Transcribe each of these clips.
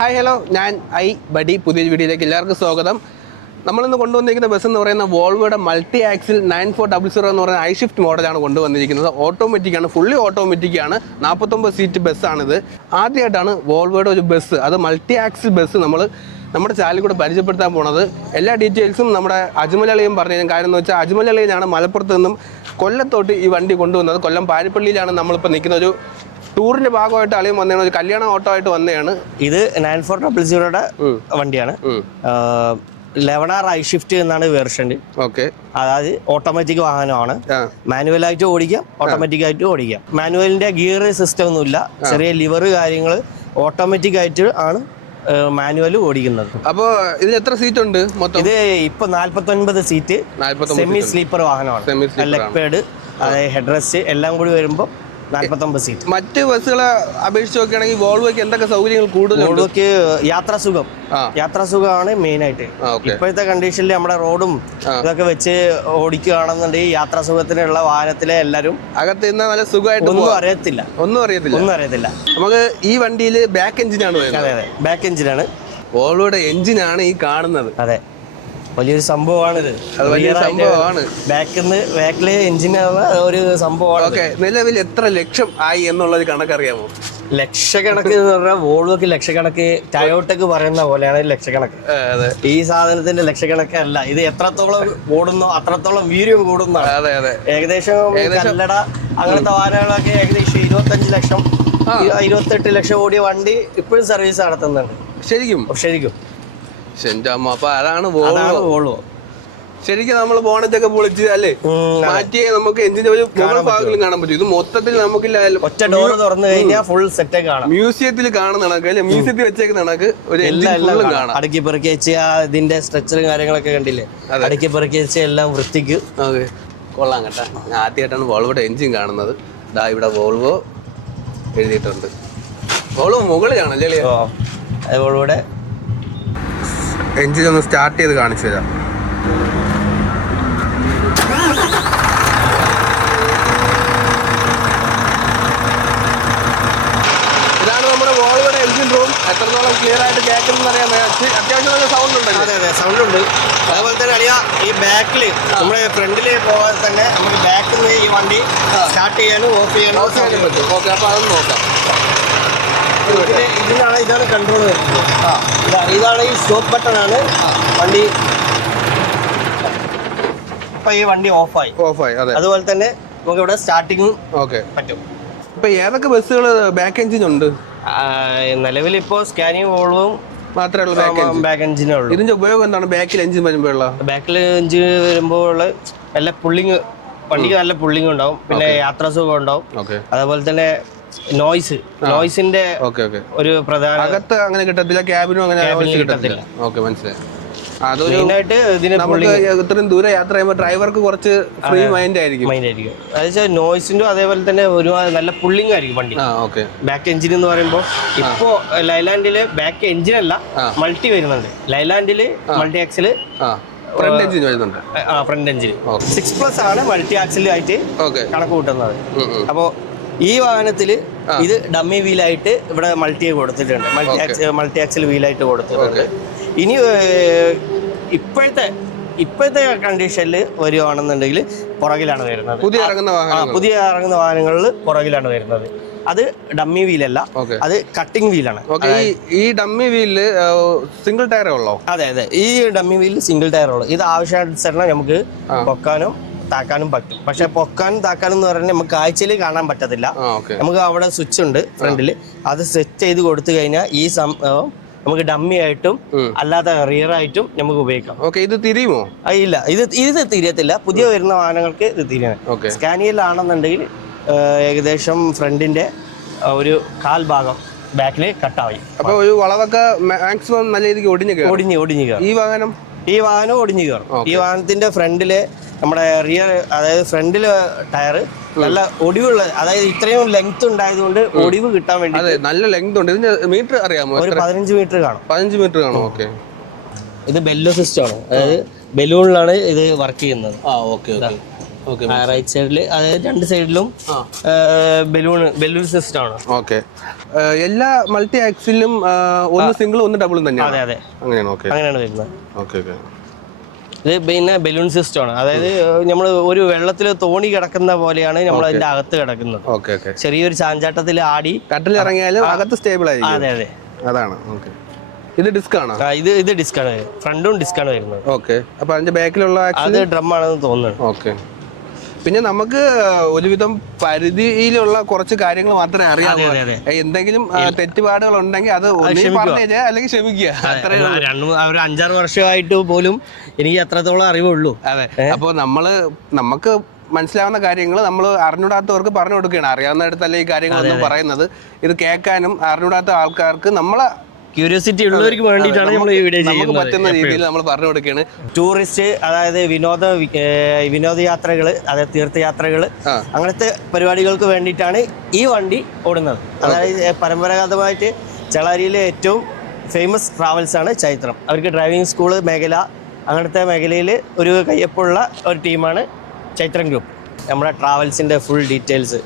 Hi hello, ഞാൻ buddy. പുതിയൊരു വീഡിയോയിലേക്ക് എല്ലാവർക്കും സ്വാഗതം. നമ്മളിന്ന് കൊണ്ടുവന്നിരിക്കുന്ന ബസ് എന്ന് പറയുന്ന വോൾവോയുടെ മൾട്ടി ആക്സിൽ 9400 എന്ന് പറയുന്ന ഐഷിഫ്റ്റ് മോഡലാണ് കൊണ്ടുവന്നിരിക്കുന്നത്. ഓട്ടോമാറ്റിക്കാണ്, ഫുള്ളി ഓട്ടോമാറ്റിക്കാണ്. 49 സീറ്റ് ബസ്സാണിത്. ആദ്യമായിട്ടാണ് വോൾവോയുടെ ഒരു ബസ്, അത് മൾട്ടി ആക്സിൽ ബസ് നമ്മുടെ ചാനലിൽ കൂടെ പരിചയപ്പെടുത്താൻ പോണത്. എല്ലാ ഡീറ്റെയിൽസും നമ്മുടെ അജ്മൽ അളിയും പറഞ്ഞു തരും. കാര്യം എന്ന് വെച്ചാൽ അജ്മൽ അളിയാണ് മലപ്പുറത്ത് നിന്നും കൊല്ലത്തോട്ട് ഈ വണ്ടി കൊണ്ടുവന്നത്. കൊല്ലം പാരിപ്പള്ളിയിലാണ് നമ്മളിപ്പോൾ നിൽക്കുന്ന. ഒരു ടൂറിന്റെ ഭാഗമായിട്ട് അളിയും വന്നതാണ്, ഒരു കല്യാണ ഓട്ടോ ആയിട്ട് വന്നതാണ്. ഇത് 9400 വണ്ടിയാണ്. 11R ഐഷിഫ്റ്റ് എന്നാണ് വേർഷൻ. ഓക്കെ, അതായത് ഓട്ടോമാറ്റിക് വാഹനമാണ്. മാനുവലായിട്ട് ഓടിക്കാം, ഓട്ടോമാറ്റിക് ആയിട്ട് ഓടിക്കാം. മാനുവലിന്റെ ഗിയർ സിസ്റ്റം ഒന്നുമില്ല, ചെറിയ ലിവർ കാര്യങ്ങൾ. ഓട്ടോമാറ്റിക് ആയിട്ട് ആണ് മാനുവൽ ഓടിക്കുന്നത്. അപ്പോ ഇതിൽ എത്ര സീറ്റ് ഉണ്ട് മൊത്തം? ഇത് ഇപ്പൊ 49 സീറ്റ് സെമി സ്ലീപ്പർ വാഹനമാണ്. ലെഗ് പാഡ്, അതായത് ഹെഡ് റെസ്റ്റ് എല്ലാം കൂടി വരുമ്പോൾ 49 സീറ്റ്. മറ്റ് ബസ്സുകളെ അപേക്ഷിച്ച് നോക്കുകയാണെങ്കിൽ വോൾവോയ്ക്ക് എന്തൊക്കെ സൗകര്യങ്ങൾ കൂടുതൽ? വോൾവോയ്ക്ക് യാത്രാസുഖമാണ് മെയിൻ ആയിട്ട്. ഇപ്പോഴത്തെ കണ്ടീഷനിൽ നമ്മുടെ റോഡും ഇതൊക്കെ വെച്ച് ഓടിക്കുകയാണെന്നുണ്ടെങ്കിൽ യാത്രാസുഖത്തിനുള്ള വാഹനത്തിലെ എല്ലാവരും അകത്ത് നിന്ന് നല്ല സുഖമായിട്ട് ഒന്നും അറിയത്തില്ല. നമുക്ക് ഈ വണ്ടിയിൽ ബാക്ക് എഞ്ചിനാണ് വരുന്നത്. അതെ, ബാക്ക് എഞ്ചിനാണ്. വോൾവോയുടെ എഞ്ചിനാണ് ഈ കാണുന്നത്. അതെ, വലിയൊരു സംഭവമാണിത്. ബാക്കിലെ എഞ്ചിനുള്ള ഒരു സംഭവമാണ്. ഓക്കെ, നിലവിൽ എത്ര ലക്ഷം ആയി എന്നുള്ളത് കണക്കറിയാമോ? ലക്ഷക്കണക്ക് എന്ന് പറഞ്ഞാൽ വോൾവോക്ക് ലക്ഷക്കണക്ക്, ടയോട്ടക്ക് പറയുന്ന പോലെയാണ് ലക്ഷക്കണക്ക്. ഈ സാധനത്തിന്റെ ലക്ഷക്കണക്ക് അല്ല, ഇത് എത്രത്തോളം ഓടുന്നോ അത്രത്തോളം വീര്യം കൂടുന്നതാണ്. ഏകദേശം കല്ലട അങ്ങനത്തെ വാഹനങ്ങളൊക്കെ ഏകദേശം 25 ലക്ഷം 28 ലക്ഷം ഓടിയ വണ്ടി ഇപ്പോഴും സർവീസ് നടത്തുന്നുണ്ട്. ശരിക്കും അപ്പൊ അതാണ് വോൾവോ. ശരിക്കും നമ്മൾ ബോണറ്റൊക്കെ പൊളിച്ച് അല്ലേ മാറ്റിയേ നമുക്ക് എഞ്ചിന്റെ ഒരു മുകൾ ഭാഗങ്ങളും കാണാൻ പറ്റും. ഇത് മൊത്തത്തിൽ നമുക്ക് ഒറ്റ ഡോർ തുറന്നു കഴിഞ്ഞാൽ ഫുൾ സെറ്റ് കാണാം. മ്യൂസിയത്തിൽ കാണുന്ന കണക്ക് അല്ലെ, മ്യൂസിയത്തിൽ വെച്ചേക്കുന്ന കണക്ക് ഒരു എല്ലാം കാണാം. അടുക്കി പെറുക്കി വെച്ച് ഇതിന്റെ സ്ട്രക്ചറും കാര്യങ്ങളൊക്കെ കണ്ടില്ലേ, അടുക്കി പെറുക്കി വെച്ച് എല്ലാം വൃത്തിക്ക്. അതെ, കൊള്ളാം കേട്ടാ. ആദ്യമായിട്ടാണ് വോൾവോയുടെ എഞ്ചിൻ കാണുന്നത്. ഇതാ ഇവിടെ വോൾവോ എഴുതിയിട്ടുണ്ട്. വോൾവോ മുകളിലാണല്ലേ? വോൾവോയുടെ എഞ്ചിൻ ഒന്ന് സ്റ്റാർട്ട് ചെയ്ത് കാണിച്ചു തരാം. ഇതാണ് നമ്മുടെ വോൾവോയുടെ എഞ്ചിൻ റൂം. എത്രത്തോളം ക്ലിയർ ആയിട്ട് കേൾക്കുന്നതെന്ന് അറിയാൻ അത്യാവശ്യം നല്ല സൗണ്ട് ഉണ്ട്. അതെ, സൗണ്ട് ഉണ്ട്. അതുപോലെ തന്നെ അറിയാം, ഈ ബാക്കില് നമ്മുടെ ഫ്രണ്ടില് പോകാതെ തന്നെ നമുക്ക് ബാക്കിൽ നിന്ന് ഈ വണ്ടി സ്റ്റാർട്ട് ചെയ്യാനും ഓഫ് ചെയ്യാനും പറ്റും. ഓക്കെ, അപ്പൊ അതൊന്ന് നോക്കാം. ഇതാണ് കൺട്രോൾ വരുന്നത്. ഇതാണ് ഈ സ്റ്റോപ്പ് ബട്ടൺ ആണ്. വണ്ടി ഇപ്പൊ ഈ വണ്ടി ഓഫായി. അതുപോലെ തന്നെ നമുക്ക് ഇവിടെ സ്റ്റാർട്ടിങ് പറ്റും. ഇപ്പൊ ഏതൊക്കെ ബസ്സുകൾ ബാക്ക് എഞ്ചിൻ ഉണ്ട്? നിലവിൽ ഇപ്പോ സ്കാനിങ് വോൾവും മാത്രമേ ബാക്ക് എഞ്ചിനേ ഉള്ളൂ. ഇതിന്റെ ഉപയോഗം എന്താണ്? ബാക്കിൽ എഞ്ചിൻ വരുമ്പോഴുള്ള നല്ല പുള്ളിങ്, വണ്ടിക്ക് നല്ല പുള്ളിങ് ഉണ്ടാവും. പിന്നെ യാത്രാസുഖം ഉണ്ടാവും. അതുപോലെ തന്നെ നോയ്സിന്റെ ഒരു പ്രധാന അകത്ത് അങ്ങനെ കിട്ടത്തില്ല, ക്യാബിനും അങ്ങനെ കിട്ടത്തില്ല. ഓക്കെ, മനസ്സിലായി. ഇത്രയും ദൂരം യാത്ര ചെയ്യുമ്പോൾ ഡ്രൈവർക്ക് കുറച്ച് ഫ്രീ മൈൻഡ് ആയിരിക്കും. അതായത് നോയ്സിന്റെ അതേപോലെ തന്നെ ഒരു നല്ല പുള്ളിങ് ആയിരിക്കും വണ്ടി. ബാക്ക് എഞ്ചിൻ എന്ന് പറയുമ്പോൾ ഇപ്പോ ലൈലാൻഡില് ബാക്ക് എഞ്ചിൻ അല്ല, മൾട്ടി വരുന്നുണ്ട്. ലൈലാൻഡില് മൾട്ടി ആക്സില് ഫ്രണ്ട് എഞ്ചിൻ വരുന്നുണ്ട്. ഫ്രണ്ട് എഞ്ചിൻ 6+ ആണ് മൾട്ടി ആക്സിലായിട്ട് കണക്ക് കൂട്ടുന്നത്. അപ്പോ ഈ വാഹനത്തിൽ ഇത് ഡമ്മി വീലായിട്ട് ഇവിടെ മൾട്ടി കൊടുത്തിട്ടുണ്ട്. മൾട്ടി ആക്സിൽ വീലായിട്ട് കൊടുത്തിട്ടുണ്ട്. ഇനി ഇപ്പോഴത്തെ കണ്ടീഷനിൽ വരികയാണെന്നുണ്ടെങ്കിൽ പുറകിലാണ് വരുന്നത്. പുതിയ ഇറങ്ങുന്ന വാഹനങ്ങളിൽ പുറകിലാണ് വരുന്നത്. അത് ഡമ്മി വീലല്ല, അത് കട്ടിംഗ് വീലാണ്. ഈ ഡമ്മി വീലില് സിംഗിൾ ടയറേ ഉള്ളൂ? അതെ, ഈ ഡമ്മി വീലിൽ സിംഗിൾ ടയറേ ഉള്ളൂ. ഇത് ആവശ്യാനുസരണം നമുക്ക് പൊക്കാനും താക്കാനും പറ്റും. പക്ഷെ പൊക്കാനും താക്കാനും എന്ന് പറഞ്ഞാൽ നമുക്ക് കാഴ്ചയിൽ കാണാൻ പറ്റത്തില്ല. നമുക്ക് അവിടെ സ്വിച്ച് ഉണ്ട് ഫ്രണ്ടിൽ, അത് സെറ്റ് ചെയ്ത് കൊടുത്തു കഴിഞ്ഞാൽ ഈ സംഭവം നമുക്ക് ഡമ്മി ആയിട്ടും അല്ലാതെ റിയർ ആയിട്ടും നമുക്ക് ഉപയോഗിക്കാം. ഇത് തിരിയുമോ? ഇല്ല, ഇത് തിരിയത്തില്ല. പുതിയ വരുന്ന വാഹനങ്ങൾക്ക് ഇത് തിരിയാണ്. സ്കാനിയലാണെന്നുണ്ടെങ്കിൽ ഏകദേശം ഫ്രണ്ടിന്റെ ഒരു കാൽ ഭാഗം ബാക്കില് കട്ടായി. അപ്പൊ ഒരു വളവൊക്കെ മാക്സിമം നല്ല രീതിക്ക് ഒടിഞ്ഞു കയറും. ഈ വാഹനം ഒടിഞ്ഞു കയറും. ഈ വാഹനത്തിന്റെ ഫ്രണ്ടില് നമ്മുടെ റിയർ, അതായത് ഫ്രണ്ടില് ടയർ നല്ല ഒടിവുള്ള, അതായത് ഇത്രയും ലെങ്ത് ഉണ്ടായതുകൊണ്ട് ഒടിവ് കിട്ടാൻ വേണ്ടി നല്ല ലെങ്ത് ഉണ്ട്. ഇതിന്റെ മീറ്റർ അറിയാമോ? ഒരു 15 മീറ്റർ കാണും. 15 മീറ്റർ കാണും. ഓക്കെ, ഇത് ബെല്ലോ സിസ്റ്റം ആണ്. അതായത് ബലൂണിലാണ് ഇത് വർക്ക് ചെയ്യുന്നത്. റൈറ്റ് സൈഡിൽ അതായത് രണ്ട് സൈഡിലും ബലൂൺ സിസ്റ്റം ആണ്. ഓക്കെ, എല്ലാ മൾട്ടി ആക്സിലും ഒന്ന് സിംഗിൾ ഒന്ന് ഡബിളും തന്നെയാണ്. അതെ അതെ, അങ്ങനെയാണ്. ഓക്കെ, അങ്ങനെയാണ് വരുന്നത്. Okay okay. ഇത് പിന്നെ ബലൂൺ സിസ്റ്റം ആണ്. അതായത് നമ്മൾ ഒരു വെള്ളത്തിൽ തോണി കിടക്കുന്ന പോലെയാണ് നമ്മൾ അതിന്റെ അകത്ത് കിടക്കുന്നത്. Okay okay. ചെറിയൊരു ചാഞ്ചാട്ടത്തിൽ ആടി കട്ടിൽ ഇറങ്ങിയാലും അകത്ത് സ്റ്റേബിൾ ആയിരിക്കും. അതെ അതെ, അതാണ്. ഓക്കെ, ഇത് ഡിസ്ക് ആണോ? ഇത് ഡിസ്കാണ്, ഫ്രണ്ടും ഡിസ്കാണ് വരുന്നത്. ഓക്കെ, അപ്പൊ അതിന്റെ ബാക്കിലുള്ള അത് ഡ്രം ആണെന്ന് തോന്നുന്നു. ഓക്കെ. പിന്നെ നമുക്ക് ഒരുവിധം പരിധിയിലുള്ള കുറച്ച് കാര്യങ്ങൾ മാത്രമേ അറിയാവൂ. എന്തെങ്കിലും തെറ്റുപാടുകൾ ഉണ്ടെങ്കിൽ അത് പറഞ്ഞേ, അല്ലെങ്കിൽ ക്ഷമിക്കുക. ഒരു 5-6 വർഷമായിട്ട് പോലും എനിക്ക് അത്രത്തോളം അറിവുള്ളൂ. അതെ, അപ്പോൾ നമുക്ക് മനസ്സിലാവുന്ന കാര്യങ്ങൾ നമ്മൾ അറിഞ്ഞൂടാത്തവർക്ക് പറഞ്ഞു കൊടുക്കുകയാണ്. അറിയാവുന്നിടത്തല്ല ഈ കാര്യങ്ങളൊന്നും പറയുന്നത്. ഇത് കേൾക്കാനും അറിഞ്ഞൂടാത്ത ആൾക്കാർക്ക് നമ്മളെ ക്യൂരിയോസിറ്റി ഉള്ളവർക്ക് വേണ്ടിയിട്ടാണ് നമ്മൾ ഈ വീഡിയോ നമുക്ക് പറ്റുന്ന രീതിയിൽ നമ്മൾ പറഞ്ഞു കൊടുക്കുകയാണ്. ടൂറിസ്റ്റ്, അതായത് വിനോദയാത്രകൾ, അതായത് തീർത്ഥയാത്രകൾ, അങ്ങനത്തെ പരിപാടികൾക്ക് വേണ്ടിയിട്ടാണ് ഈ വണ്ടി ഓടുന്നത്. അതായത് പരമ്പരാഗതമായിട്ട് ചെളാരിയിലെ ഏറ്റവും ഫേമസ് ട്രാവൽസ് ആണ് ചൈത്രം. അവർക്ക് ഡ്രൈവിംഗ് സ്കൂള് മേഖല, അങ്ങനത്തെ മേഖലയിൽ ഒരു കയ്യൊപ്പുള്ള ഒരു ടീമാണ് ചൈത്രം ഗ്രൂപ്പ്. നമ്മുടെ ട്രാവൽസിന്റെ ഫുൾ ഡീറ്റെയിൽസ്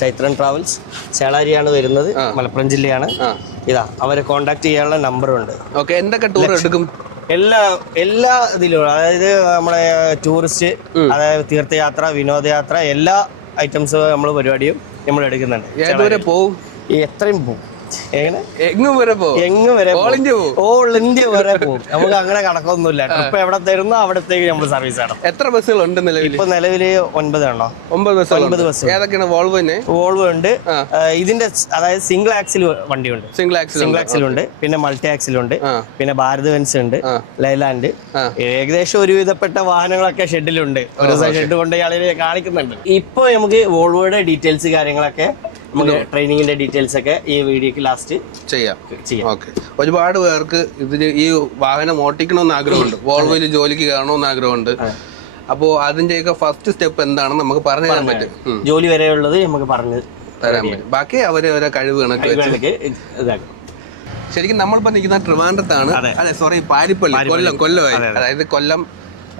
ചൈത്രൻ ട്രാവൽസ് ചേളാരിയാണ് വരുന്നത്, മലപ്പുറം ജില്ലയാണ്. ഇതാ അവരെ കോണ്ടാക്ട് ചെയ്യാനുള്ള നമ്പറുണ്ട്. ഓക്കെ, എന്തൊക്കെ ടൂർ എടുക്കും? എല്ലാ ഇതിലും, അതായത് നമ്മുടെ ടൂറിസ്റ്റ്, അതായത് തീർത്ഥയാത്ര, വിനോദയാത്ര, എല്ലാ ഐറ്റംസ് നമ്മൾ പരിപാടിയും നമ്മൾ എടുക്കുന്നുണ്ട്. ഏതുവരെ പോവും? എത്രയും പോവും. എങ്ങും വരെ ഓൾ ഇന്ത്യ വരെ പോകും. നമുക്ക് അങ്ങനെ കണക്കൊന്നുമില്ല. ട്രിപ്പ് എവിടെ തരുന്നോ അവിടത്തേക്ക് നമ്മൾ സർവീസ് ആണ്. എത്ര ബസ്സുകളുണ്ട് നിലവിൽ? ഇപ്പൊ നിലവില് 9 എണ്ണോ. 9 ബസ്. ഏതൊക്കെയാണ്? വോൾവോ ഉണ്ട്. ഇതിന്റെ അതായത് സിംഗിൾ ആക്സിൽ വണ്ടിയുണ്ട്, സിംഗിൾ ആക്സിൽ ഉണ്ട്, പിന്നെ മൾട്ടി ആക്സിൽ ഉണ്ട്, പിന്നെ ഭാരത് ബെൻസ് ഉണ്ട്, ലൈലാൻഡ്. ഏകദേശം ഒരുവിധപ്പെട്ട വാഹനങ്ങളൊക്കെ ഷെഡിലുണ്ട്. ഒരു ഷെഡ് കൊണ്ട് ആളുകൾ കാണിക്കുന്നുണ്ട്. ഇപ്പൊ നമുക്ക് വോൾവോയുടെ ഡീറ്റെയിൽസ് കാര്യങ്ങളൊക്കെ, നമുക്ക് ട്രെയിനിങ്ങിന്റെ ഡീറ്റെയിൽസ് ഒക്കെ ഈ വീഡിയോക്ക് ലാസ്റ്റ് ചെയ്യാം. ഓക്കെ, ഒരുപാട് പേർക്ക് ഇതിന് ഈ വാഹനം ഓട്ടിക്കണമെന്ന് ആഗ്രഹമുണ്ട്, വോൾവോയിൽ ജോലിക്ക് കയറണമെന്ന് ആഗ്രഹമുണ്ട്. അപ്പോൾ അതിന്റെയൊക്കെ ഫസ്റ്റ് സ്റ്റെപ്പ് എന്താണെന്ന് നമുക്ക് പറഞ്ഞു തരാൻ പറ്റും. ജോലി വരെയുള്ളത് നമുക്ക് പറഞ്ഞു തരാൻ പറ്റും. ബാക്കി അവരെ കഴിവ് കണക്ക് ഇതാക്കും. ശരിക്കും നമ്മളിപ്പോ നിൽക്കുന്ന ട്രിവാൻഡ്രത്താണ്. അതെ, സോറി, പാരിപ്പള്ളി, കൊല്ലമായി. അതായത് കൊല്ലം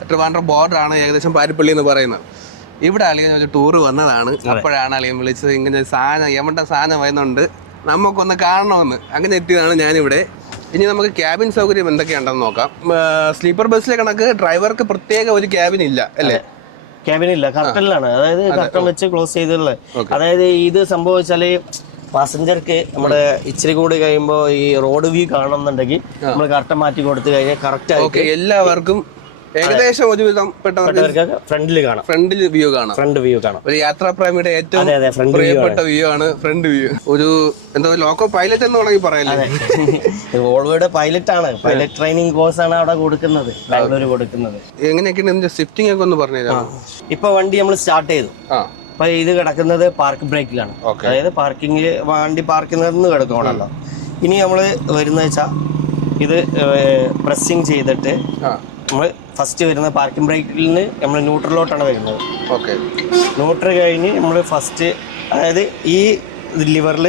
ട്രിവാൻഡ്രം ബോർഡർ ആണ് ഏകദേശം പാരിപ്പള്ളി എന്ന് പറയുന്നത്. ഇവിടെ അളിയൻ ഒരു ടൂറ് വന്നതാണ്. അപ്പോഴാണ് അളിയൻ വിളിച്ചത്, ഇങ്ങനെ സാധനം എവിടെ സാധനം വരുന്നുണ്ട്, നമുക്കൊന്ന് കാണണമെന്ന്. അങ്ങനെ എത്തിയതാണ് ഞാനിവിടെ. ഇനി നമുക്ക് ക്യാബിൻ സൗകര്യം എന്തൊക്കെയുണ്ടെന്ന് നോക്കാം. സ്ലീപ്പർ ബസ്സിലെ കണക്ക് ഡ്രൈവർക്ക് പ്രത്യേക ഒരു ക്യാബിൻ ഇല്ല അല്ലേ? ക്യാബിൻ ഇല്ല, കർട്ടനിലാണ്. അതായത് കർട്ടൻ വെച്ച് ക്ലോസ് ചെയ്തിട്ടുള്ളത്. അതായത് ഇത് സംഭവിച്ചാല് പാസഞ്ചർക്ക് നമ്മുടെ ഇച്ചിരി കൂടി കഴിയുമ്പോൾ ഈ റോഡ് വ്യൂ കാണണമെന്നുണ്ടെങ്കിൽ നമ്മൾ കർട്ടൻ മാറ്റി കൊടുത്തു കഴിഞ്ഞാൽ കറക്റ്റ് ആയിട്ട് എല്ലാവർക്കും ഏകദേശം ഒരുവിധം ഫ്രണ്ടിൽ കാണാം, ഫ്രണ്ട് വ്യൂ കാണാം. ഒരു യാത്രാപ്രേമിയുടെ ഏറ്റവും പ്രിയപ്പെട്ട വ്യൂ ആണ് ഫ്രണ്ട് വ്യൂ. ഒരു എന്താ ലോക്കോ പൈലറ്റ് എന്ന് വേണമെങ്കിൽ പറയാല്ലേ. വോൾവോയുടെ പൈലറ്റ് ആണ്, പൈലറ്റ് ട്രെയിനിങ് കോഴ്സ് ആണ് അവിടെ കൊടുക്കുന്നത്, ബാംഗ്ലൂർ കൊടുക്കുന്നത്. എങ്ങനെയൊക്കെയാണ് ഷിഫ്റ്റിംഗ് ഒക്കെ ഒന്ന് പറഞ്ഞു തരാം. ഇപ്പൊ വണ്ടി നമ്മൾ സ്റ്റാർട്ട് ചെയ്തു. അപ്പൊ ഇത് കിടക്കുന്നത് പാർക്ക് ബ്രേക്കിലാണ്. അതായത് പാർക്കിംഗ് വണ്ടി പാർക്കിംഗ് കിടക്കണല്ലോ. ഇനി നമ്മള് വരുന്ന വെച്ചാ ഇത് പ്രസ്സിങ് ചെയ്തിട്ട് നമ്മൾ ഫസ്റ്റ് വരുന്ന പാർക്കിംഗ് ബ്രേക്കിൽ നിന്ന് നമ്മൾ ന്യൂട്രലിലോട്ടാണ് വരുന്നത്. ന്യൂട്രൽ കഴിഞ്ഞ് നമ്മൾ ഫസ്റ്റ്, അതായത് ഈ ലിവറിൽ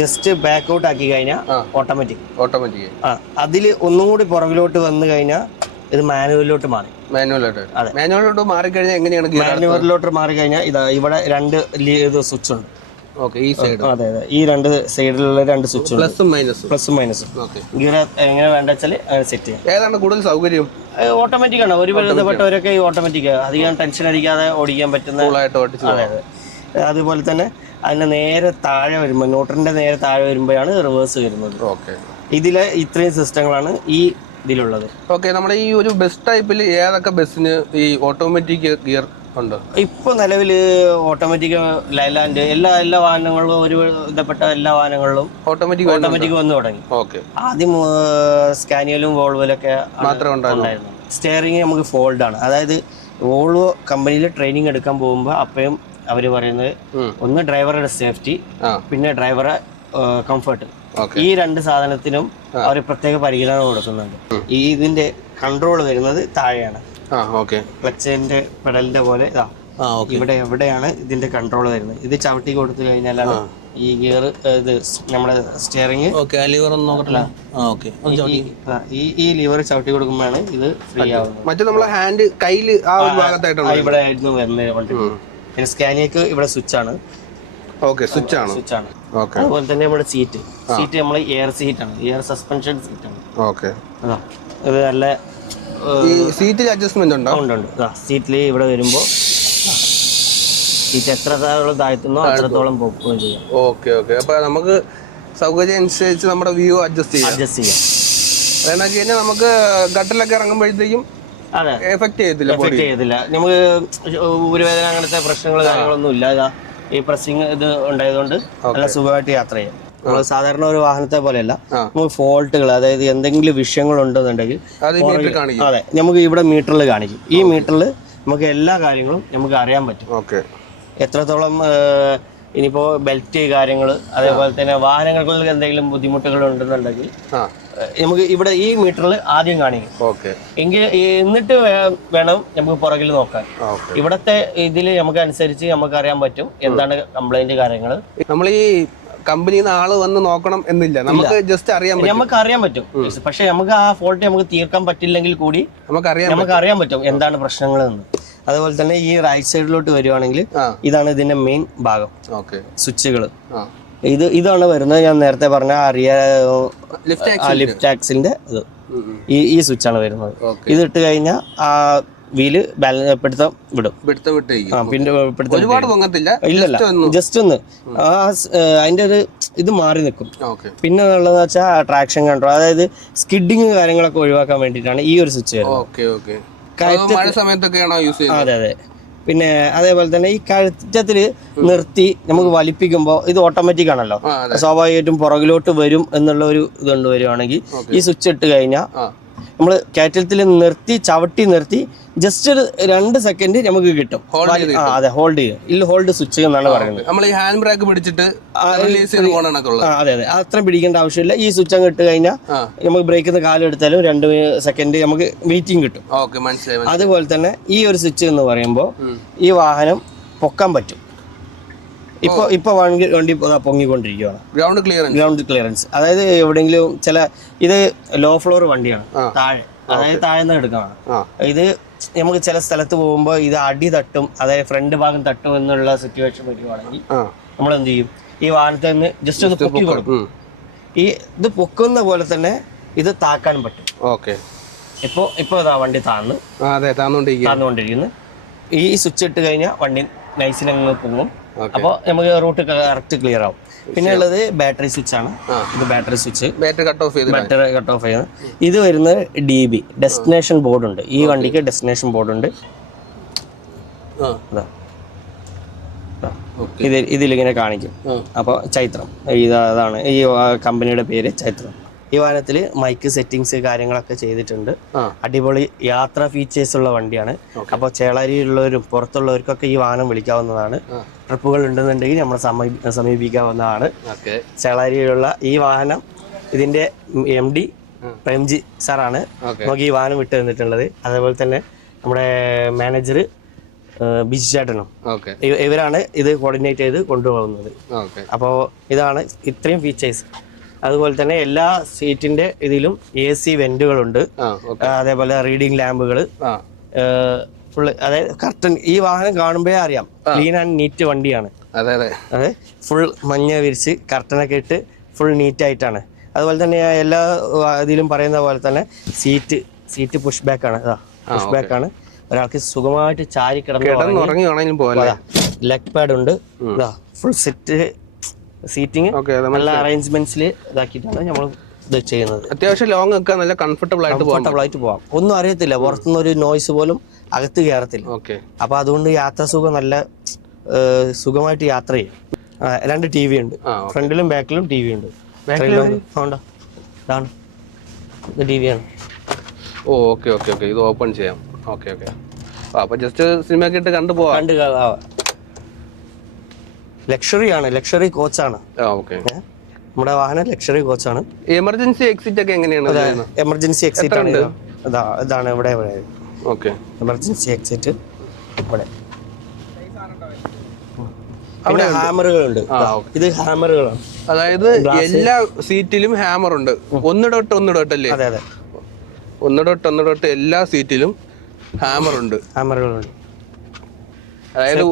ജസ്റ്റ് ബാക്ക് ഔട്ട് ആക്കി കഴിഞ്ഞാൽ ഓട്ടോമാറ്റിക് അതിൽ ഒന്നും കൂടി പുറകിലോട്ട് വന്നു കഴിഞ്ഞാൽ ഇത് മാനുവലിലോട്ട് മാറി. മാനുവലിലോട്ട് മാറിക്കഴിഞ്ഞാൽ എങ്ങനെയാണ്? മാനുവലിലോട്ട് മാറി കഴിഞ്ഞാൽ ഇതാ ഇവിടെ 2 സ്വിച്ച് ഉണ്ട്. അതെ അതെ, ഈ 2 സൈഡിലുള്ള 2 സ്വിച്ച്, പ്ലസും മൈനസും. ഗിയർ എങ്ങനെ വേണ്ട വെച്ചാൽ അങ്ങനെ സെറ്റ് ചെയ്യാം. ഏതാണ് കൂടുതൽ സൗകര്യം? ഓട്ടോമാറ്റിക് ആണ്. ഒരു ബന്ധപ്പെട്ടവരൊക്കെ ഈ ഓട്ടോമാറ്റിക് അധികം ടെൻഷൻ അടിക്കാതെ ഓടിക്കാൻ പറ്റുന്ന. അതെ അതെ. അതുപോലെ തന്നെ അതിന്റെ നേരെ താഴെ വരുമ്പോൾ, ന്യൂട്രലിന്റെ നേരെ താഴെ വരുമ്പോഴാണ് റിവേഴ്സ് വരുന്നത്. ഇതിലെ ഇത്രയും സിസ്റ്റങ്ങളാണ് ഈ ഇതിലുള്ളത്. ഓക്കെ, നമ്മുടെ ഈ ഒരു ബസ് ടൈപ്പിൽ ഏതൊക്കെ ബസ്സിന് ഈ ഓട്ടോമാറ്റിക് ഗിയർ ഉണ്ട്? ഇപ്പൊ നിലവില് ഓട്ടോമാറ്റിക്, ലൈലാൻഡ്, എല്ലാ വാഹനങ്ങളിലും, ഒരു വിധപ്പെട്ട എല്ലാ വാഹനങ്ങളിലും ഓട്ടോമാറ്റിക് വന്നു തുടങ്ങി. ആദ്യം സ്കാനിയലും വോൾവോയിലൊക്കെ മാത്രമേ ഉണ്ടായിരുന്നു. സ്റ്റിയറിംഗ് നമുക്ക് ഫോൾഡ് ആണ്. അതായത് വോൾവോ കമ്പനിയിൽ ട്രെയിനിങ് എടുക്കാൻ പോകുമ്പോൾ അപ്പോഴും അവർ പറയുന്നത് ഒന്ന് ഡ്രൈവറുടെ സേഫ്റ്റി, പിന്നെ ഡ്രൈവറെ കംഫർട്ട്, ഈ 2 സാധനത്തിനും അവർ പ്രത്യേക പരിഗണന കൊടുക്കുന്നുണ്ട്. ഇതിന്റെ കൺട്രോൾ വരുന്നത് താഴെയാണ്. ക്ലച്ചിന്റെ പെഡലിന്റെ പോലെ ഇവിടെ എവിടെയാണ് ഇതിന്റെ കൺട്രോൾ വരുന്നത്. ഇത് ചവിട്ടി കൊടുത്തു കഴിഞ്ഞാലാണ് ഈ ഗിയർ ഇത് നമ്മുടെ സ്റ്റിയറിംഗ് ഈ ലിവർ ചവിട്ടി കൊടുക്കുമ്പോഴാണ് ഇത് ഫ്രീ ആവുന്നത്. മറ്റേ നമ്മളെ ഹാൻഡ് കയ്യില് ആ ഒരു ഭാഗത്തായിട്ടാണ് ഇവിടെ ആയിരുന്നു വരുന്നത്. പിന്നെ സ്കാനിയക്ക് ഇവിടെ സ്വിച്ച് ആണ്. സ്വിച്ച് ആണ്. അതുപോലെ തന്നെ നമ്മുടെ സീറ്റ് നമ്മൾ എയർ സീറ്റ് ആണ്, എയർ സസ്പെൻഷൻ സീറ്റ് ആണ്. ഇത് നല്ല സീറ്റിൽ അഡ്ജസ്റ്റ്മെന്റ് ഉണ്ടോ? ഉണ്ട്. സീറ്റിൽ ഇവിടെ വരുമ്പോ സീറ്റ് എത്രത്തോളം താഴ്ത്തുന്നോ അത്രത്തോളം പോവുകയും ചെയ്യാം. അപ്പൊ നമുക്ക് സൗകര്യം അനുസരിച്ച് നമ്മുടെ വ്യൂ അഡ്ജസ്റ്റ് ചെയ്യാം. അതെന്ന് വെച്ച് കഴിഞ്ഞാൽ നമുക്ക് ഗട്ടറിലൊക്കെ ഇറങ്ങുമ്പോഴത്തേക്കും എഫക്ട് ചെയ്യത്തില്ല. നമുക്ക് ഊരുവേദന അങ്ങനത്തെ പ്രശ്നങ്ങൾ കാര്യങ്ങളൊന്നും ഇല്ല. ഈ പ്രസ്സിങ് ഇത് ഉണ്ടായതുകൊണ്ട് നല്ല സുഖമായിട്ട് യാത്ര ചെയ്യാം. നമ്മൾ സാധാരണ ഒരു വാഹനത്തെ പോലെയല്ല. നമുക്ക് ഫോൾട്ടുകൾ, അതായത് എന്തെങ്കിലും വിഷയങ്ങൾ ഉണ്ടെന്നുണ്ടെങ്കിൽ അതെ നമുക്ക് ഇവിടെ മീറ്ററിൽ കാണിക്കും. ഈ മീറ്ററിൽ നമുക്ക് എല്ലാ കാര്യങ്ങളും നമുക്ക് അറിയാൻ പറ്റും. എത്രത്തോളം ഇനിയിപ്പോ ബെൽറ്റ് കാര്യങ്ങൾ, അതേപോലെ തന്നെ വാഹനങ്ങളിൽ എന്തെങ്കിലും ബുദ്ധിമുട്ടുകൾ ഉണ്ടെന്നുണ്ടെങ്കിൽ നമുക്ക് ഇവിടെ ഈ മീറ്ററിൽ ആദ്യം കാണിക്കും. എന്നിട്ട് വേണം നമുക്ക് പുറകിൽ നോക്കാൻ. ഇവിടത്തെ ഇതിൽ നമുക്ക് അനുസരിച്ച് നമുക്ക് അറിയാൻ പറ്റും എന്താണ് കംപ്ലൈന്റ് കാര്യങ്ങൾ. നമ്മൾ ഈ കമ്പനിയിൽ നിന്ന് ആള് വന്ന് നോക്കണം എന്നില്ല, നമുക്ക് ജസ്റ്റ് അറിയാൻ പറ്റും. പക്ഷെ നമുക്ക് ആ ഫോൾട്ട് നമുക്ക് തീർക്കാൻ പറ്റില്ലെങ്കിൽ കൂടി നമുക്ക് അറിയാൻ പറ്റും എന്താണ് പ്രശ്നങ്ങൾ എന്ന്. അതുപോലെ തന്നെ ഈ റൈറ്റ് സൈഡിലോട്ട് വരുവാണെങ്കിൽ ഇതാണ് ഇതിന്റെ മെയിൻ ഭാഗം, സ്വിച്ചുകൾ. ഇതാണ് വരുന്നത്. ഞാൻ നേരത്തെ പറഞ്ഞ ലിഫ്റ്റ് ആക്സിലിന്റെ ഇത് ഈ സ്വിച്ചാണ് വരുന്നത്. ഇത് ഇട്ട് കഴിഞ്ഞാൽ ആ വീല് പിടുത്തം വിടും. ഇല്ലല്ല, ജസ്റ്റ് ഒന്ന് അതിന്റെ ഒരു ഇത് മാറി നിൽക്കും. പിന്നെ ഉള്ളതെന്ന് വെച്ചാൽ ട്രാക്ഷൻ കൺട്രോൾ, അതായത് സ്കിഡിങ് കാര്യങ്ങളൊക്കെ ഒഴിവാക്കാൻ വേണ്ടിയിട്ടാണ് ഈ ഒരു സ്വിച്ച് വരുന്നത്. അതെ. പിന്നെ അതേപോലെ തന്നെ ഈ കയറ്റത്തില് നിർത്തി നമുക്ക് വലിപ്പിക്കുമ്പോൾ ഇത് ഓട്ടോമാറ്റിക് ആണല്ലോ, സ്വാഭാവികമായിട്ടും പുറകിലോട്ട് വരും എന്നുള്ള ഒരു ഇതുകൊണ്ട് വരുവാണെങ്കിൽ ഈ സ്വിച്ച് ഇട്ട് കഴിഞ്ഞാൽ നമ്മൾ കയറ്റത്തിൽ ചവിട്ടി നിർത്തി ജസ്റ്റ് ഒരു 2 സെക്കൻഡ് നമുക്ക് കിട്ടും. അതെ, ഹോൾഡ് ചെയ്യും. ഹോൾഡ് സ്വിച്ച് എന്നാണ് പറയുന്നത്. നമ്മൾ ഈ ഹാൻഡ് ബ്രേക്ക് പിടിച്ചിട്ട് അതെ അത്ര പിടിക്കേണ്ട ആവശ്യമില്ല. ഈ സ്വിച്ച് അങ്ങ് ഇട്ട് കഴിഞ്ഞാൽ നമുക്ക് ബ്രേക്കിൽ നിന്ന് കാലെടുത്താലും 2 സെക്കൻഡ് നമുക്ക് വെയിറ്റിംഗ് കിട്ടും. അതുപോലെ തന്നെ ഈ ഒരു സ്വിച്ച് എന്ന് പറയുമ്പോൾ ഈ വാഹനം പൊക്കാൻ പറ്റും. ഇപ്പൊ വണ്ടി പൊങ്ങിക്കൊണ്ടിരിക്കുകയാണ്. ഗ്രൗണ്ട് ക്ലിയറൻസ്, അതായത് എവിടെയെങ്കിലും ഇത് ലോ ഫ്ലോർ വണ്ടിയാണ്, അതായത് താഴ്ന്ന എടുക്കണം. ഇത് നമുക്ക് ചില സ്ഥലത്ത് പോകുമ്പോൾ ഇത് അടി തട്ടും, അതായത് ഫ്രണ്ട് ഭാഗം തട്ടും എന്നുള്ള സിറ്റുവേഷൻ വരുവാണെങ്കിൽ നമ്മൾ എന്ത് ചെയ്യും, ഈ വാഹനത്തിൽ നിന്ന് ജസ്റ്റ് ഒന്ന് പൊക്കി കൊടുക്കും. ഇത് പൊക്കുന്ന പോലെ തന്നെ ഇത് താക്കാൻ പറ്റും. ഇപ്പൊ ഇതാ വണ്ടി താന്നുകൊണ്ടിരിക്കുന്നു. ഈ സ്വിച്ച് ഇട്ട് കഴിഞ്ഞാൽ വണ്ടി നൈസിലങ്ങ് പോകും. അപ്പൊ നമുക്ക് റൂട്ട് കറക്റ്റ് ക്ലിയർ ആവും. പിന്നെ ഉള്ളത് ബാറ്ററി സ്വിച്ച് ആണ്. ഇത് battery switch, battery cut off ചെയ്യുന്നത്. ഇത് വരുന്നത് DB ഡെസ്റ്റിനേഷൻ ബോർഡ് ഉണ്ട്. ഈ വണ്ടിക്ക് ഡെസ്റ്റിനേഷൻ ബോർഡ് ഉണ്ട്. ഇതിലിങ്ങനെ കാണിക്കും. അപ്പോൾ ചൈത്രം, അതാണ് ഈ കമ്പനിയുടെ പേര്, ചൈത്രം. ഈ വാഹനത്തിൽ മൈക്ക് സെറ്റിങ്സ് കാര്യങ്ങളൊക്കെ ചെയ്തിട്ടുണ്ട്. അടിപൊളി യാത്രാ ഫീച്ചേഴ്സ് ഉള്ള വണ്ടിയാണ്. അപ്പോൾ ചേളാരിയിലുള്ളവരും പുറത്തുള്ളവർക്കൊക്കെ ഈ വാഹനം വിളിക്കാവുന്നതാണ്. ട്രിപ്പുകൾ ഉണ്ടെന്നുണ്ടെങ്കിൽ നമ്മൾ സമീപിക്കാവുന്നതാണ്. ചേളാരിയിലുള്ള ഈ വാഹനം ഇതിന്റെ MD പ്രേംജി സാറാണ് നമുക്ക് ഈ വാഹനം വിട്ടു തന്നിട്ടുള്ളത്. അതേപോലെ തന്നെ നമ്മുടെ മാനേജർ ബിജു ചേട്ടനും ഇവരാണ് ഇത് കോർഡിനേറ്റ് ചെയ്ത് കൊണ്ടുപോകുന്നത്. അപ്പോൾ ഇതാണ് ഇത്രയും ഫീച്ചേഴ്സ്. അതുപോലെ തന്നെ എല്ലാ സീറ്റിന്റെ ഇതിലും AC വെന്റുകളുണ്ട്. അതേപോലെ റീഡിംഗ് ലാമ്പുകൾ, ഫുള്ള്, അതായത് കർട്ടൻ. ഈ വാഹനം കാണുമ്പോഴേ അറിയാം ക്ലീൻ ആൻഡ് നീറ്റ് വണ്ടിയാണ്. അതെ, ഫുൾ മഞ്ഞ വിരിച്ച് കർട്ടനൊക്കെ ഇട്ട് ഫുൾ നീറ്റ് ആയിട്ടാണ്. അതുപോലെ തന്നെ എല്ലാ ഇതിലും പറയുന്ന പോലെ തന്നെ സീറ്റ് പുഷ് ബാക്ക് ആണ്. പുഷ് ബാക്ക് ആണ്. ഒരാൾക്ക് സുഖമായിട്ട് ചാരി കിടന്ന് ലെഗ് പാഡ് ഉണ്ട്. ഫുൾ സെറ്റ് സീറ്റിംഗ് നല്ല അറേഞ്ച്മെന്റ്സിൽ ഇതാക്കിയിട്ടാണ് നമ്മൾ ഇത് ചെയ്യുന്നത്. അത്യാവശ്യം ലോങ് ഒക്കെ നല്ല കംഫർട്ടബിൾ ആയിട്ട് പോവാം. ഒന്നും അറിയത്തില്ല, പുറത്തുനിന്ന് ഒരു നോയ്സ് പോലും അകത്ത് കയറത്തില്ല. അപ്പൊ അതുകൊണ്ട് യാത്രാ സുഖം നല്ല സുഖമായിട്ട് യാത്ര ചെയ്യും. 2 TV ഉണ്ട്, ഫ്രണ്ടിലും ബാക്കിലും TV ഉണ്ട്. ഇതാണ് TV ആണ്. ഇത് ഓപ്പൺ ചെയ്യാം. അപ്പൊ ജസ്റ്റ് സിനിമ ഒക്കെ ഇട്ട് കണ്ടുപോവാം. ലക്ഷറി ആണ്, ലക്ഷറി കോച്ചാണ് നമ്മുടെ വാഹനം. ലക്ഷറി കോച്ചാണ്. എമർജൻസി എക്സിറ്റ് ഒക്കെ എങ്ങനെയാണ്? എമർജൻസി എക്സിറ്റ് ആണ് ഇതാണ് ഇവിടെ. എമർജൻസി എക്സിറ്റ് ഇവിടെ പിന്നെ ഹാമറുകളുണ്ട്. ഇത് ഹാമറുകളാണ്, അതായത് എല്ലാ സീറ്റിലും ഹാമർ ഉണ്ട്. ഒന്നിടോട്ടല്ലേ? അതെ അതെ, ഒന്നിടോട്ട് എല്ലാ സീറ്റിലും ഹാമർ ഉണ്ട്. ഹാമറുകളുണ്ട്. അതായത്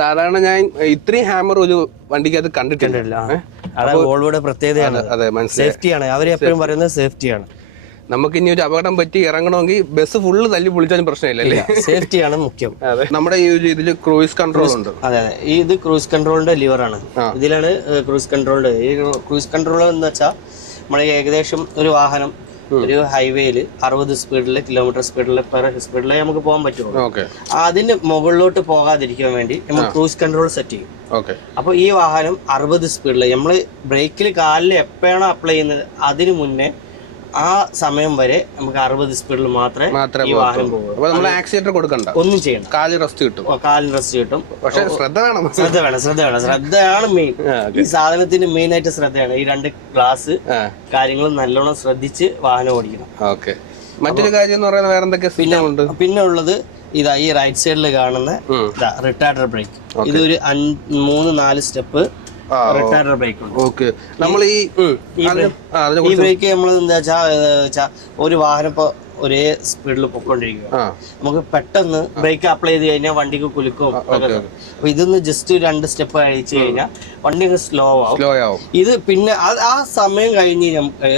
സാധാരണ ഞാൻ ഇത്രയും ഹാമർ ഒരു വണ്ടിക്കകത്ത് കണ്ടിട്ടില്ല. അതാണ് വോൾവോയുടെ പ്രത്യേകതയാണ്. അതെ, മനസ്സിലായി. സേഫ്റ്റിയാണ് അവർ എപ്പോഴും പറയുന്നത്, സേഫ്റ്റിയാണ്. നമുക്ക് ഇനി ഒരു അപകടം പറ്റി ഇറങ്ങണമെങ്കിൽ ബസ് ഫുള്ള് തല്ലി പൊളിച്ചാലും പ്രശ്നമില്ലല്ലേ? സേഫ്റ്റിയാണ് മുഖ്യം. അതെ, നമ്മുടെ ഈ ഒരു ഇതില് ക്രൂയിസ് കൺട്രോൾ ഉണ്ട്. അതെ അതെ, ഇത് ക്രൂയിസ് കൺട്രോളിന്റെ ലിവറാണ്. ഇതിലാണ് ക്രൂയിസ് കൺട്രോളിന്റെ. ഈ ക്രൂയിസ് കൺട്രോൾ എന്ന് വെച്ചാൽ നമ്മൾ ഏകദേശം ഒരു വാഹനം ഒരു ഹൈവേയില് 60 സ്പീഡില് കിലോമീറ്റർ സ്പീഡിലെ നമുക്ക് പോകാൻ പറ്റുള്ളൂ. അതിന് മുകളിലോട്ട് പോകാതിരിക്കാൻ വേണ്ടി നമ്മൾ ക്രൂയിസ് കൺട്രോൾ സെറ്റ് ചെയ്യും. അപ്പോൾ ഈ വാഹനം 60 സ്പീഡിൽ നമ്മൾ ബ്രേക്കിൽ കാലിൽ എപ്പോഴാണോ അപ്ലൈ ചെയ്യുന്നത് അതിന് മുന്നേ ആ സമയം വരെ നമുക്ക് 60 സ്പീഡിൽ മാത്രമേ ഈ വാഹനം പോകും. ആക്സിലേറ്റർ കൊടുക്കണ്ട, ഒന്നും ചെയ്യണ്ട, കാലിന് റെസ്റ്റ് കിട്ടും. പക്ഷേ ശ്രദ്ധയാണ് മെയിൻ. ഈ സാധനത്തിന് മെയിൻ ആയിട്ട് ശ്രദ്ധയാണ്. ഈ 2 ഗ്ലാസ് കാര്യങ്ങൾ നല്ലോണം ശ്രദ്ധിച്ച് വാഹനം ഓടിക്കണം. മറ്റൊരു കാര്യം എന്ന് പറയുന്നത് വേറെ എന്തൊക്കെ പിന്നെ ഉള്ളത് ഇതാ ഈ റൈറ്റ് സൈഡിൽ കാണുന്ന റിട്ടാർഡർ ബ്രേക്ക്. ഇതൊരു 3-4 സ്റ്റെപ്പ് റിട്ടാർഡർ ബ്രേക്ക് ഉണ്ട്. നമ്മൾ ഈ ബ്രേക്ക് നമ്മൾ എന്താ വെച്ചാൽ ഒരു വാഹനം ഇപ്പൊ ഒരേ സ്പീഡിൽ പൊക്കോണ്ടിരിക്കുക, നമുക്ക് പെട്ടെന്ന് ബ്രേക്ക് അപ്ലൈ ചെയ്ത് കഴിഞ്ഞാൽ വണ്ടിക്ക് കുലുക്കും. അപ്പൊ ഇതൊന്ന് ജസ്റ്റ് 2 സ്റ്റെപ്പ് കഴിച്ചു കഴിഞ്ഞാൽ വണ്ടി സ്ലോ ആവും. ഇത് പിന്നെ ആ സമയം കഴിഞ്ഞ് നമുക്ക്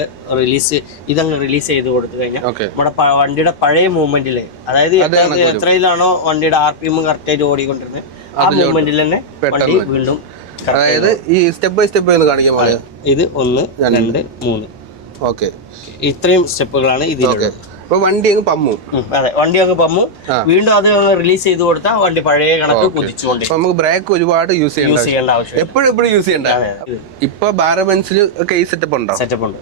ഇതങ്ങ് റിലീസ് ചെയ്ത് കൊടുത്തു കഴിഞ്ഞാൽ നമ്മുടെ വണ്ടിയുടെ പഴയ മൂവ്മെന്റില്, അതായത് എത്രയിലാണോ വണ്ടിയുടെ RPM കറക്റ്റായിട്ട് ഓടിക്കൊണ്ടിരുന്നത് ആ മൂവ്മെന്റിൽ തന്നെ വണ്ടി വീണ്ടും. അതായത് ഈ സ്റ്റെപ്പ് ബൈ സ്റ്റെപ്പ് ഒന്ന് കാണിക്കാൻ പോലെ ഇത് 1 2 3 ഇത്രയും സ്റ്റെപ്പുകളാണ് ഇതിലുള്ളത്. വണ്ടി അങ്ങ് പമ്മും. അതെ, വണ്ടി അങ്ങ് പമ്മും. വീണ്ടും അത് റിലീസ് ചെയ്ത് കൊടുത്താൽ വണ്ടി പഴയ കണക്ക് കുതിച്ചുകൊണ്ട് നമുക്ക് ബ്രേക്ക് ഒരുപാട് യൂസ് ചെയ്യേണ്ട ആവശ്യം, എപ്പോഴും യൂസ് ചെയ്യണ്ട. ഇപ്പൊ ബാരബൻസിൽ ഒക്കെ ഈ സെറ്റപ്പ് ഉണ്ടോ? സെറ്റപ്പ് ഉണ്ട്.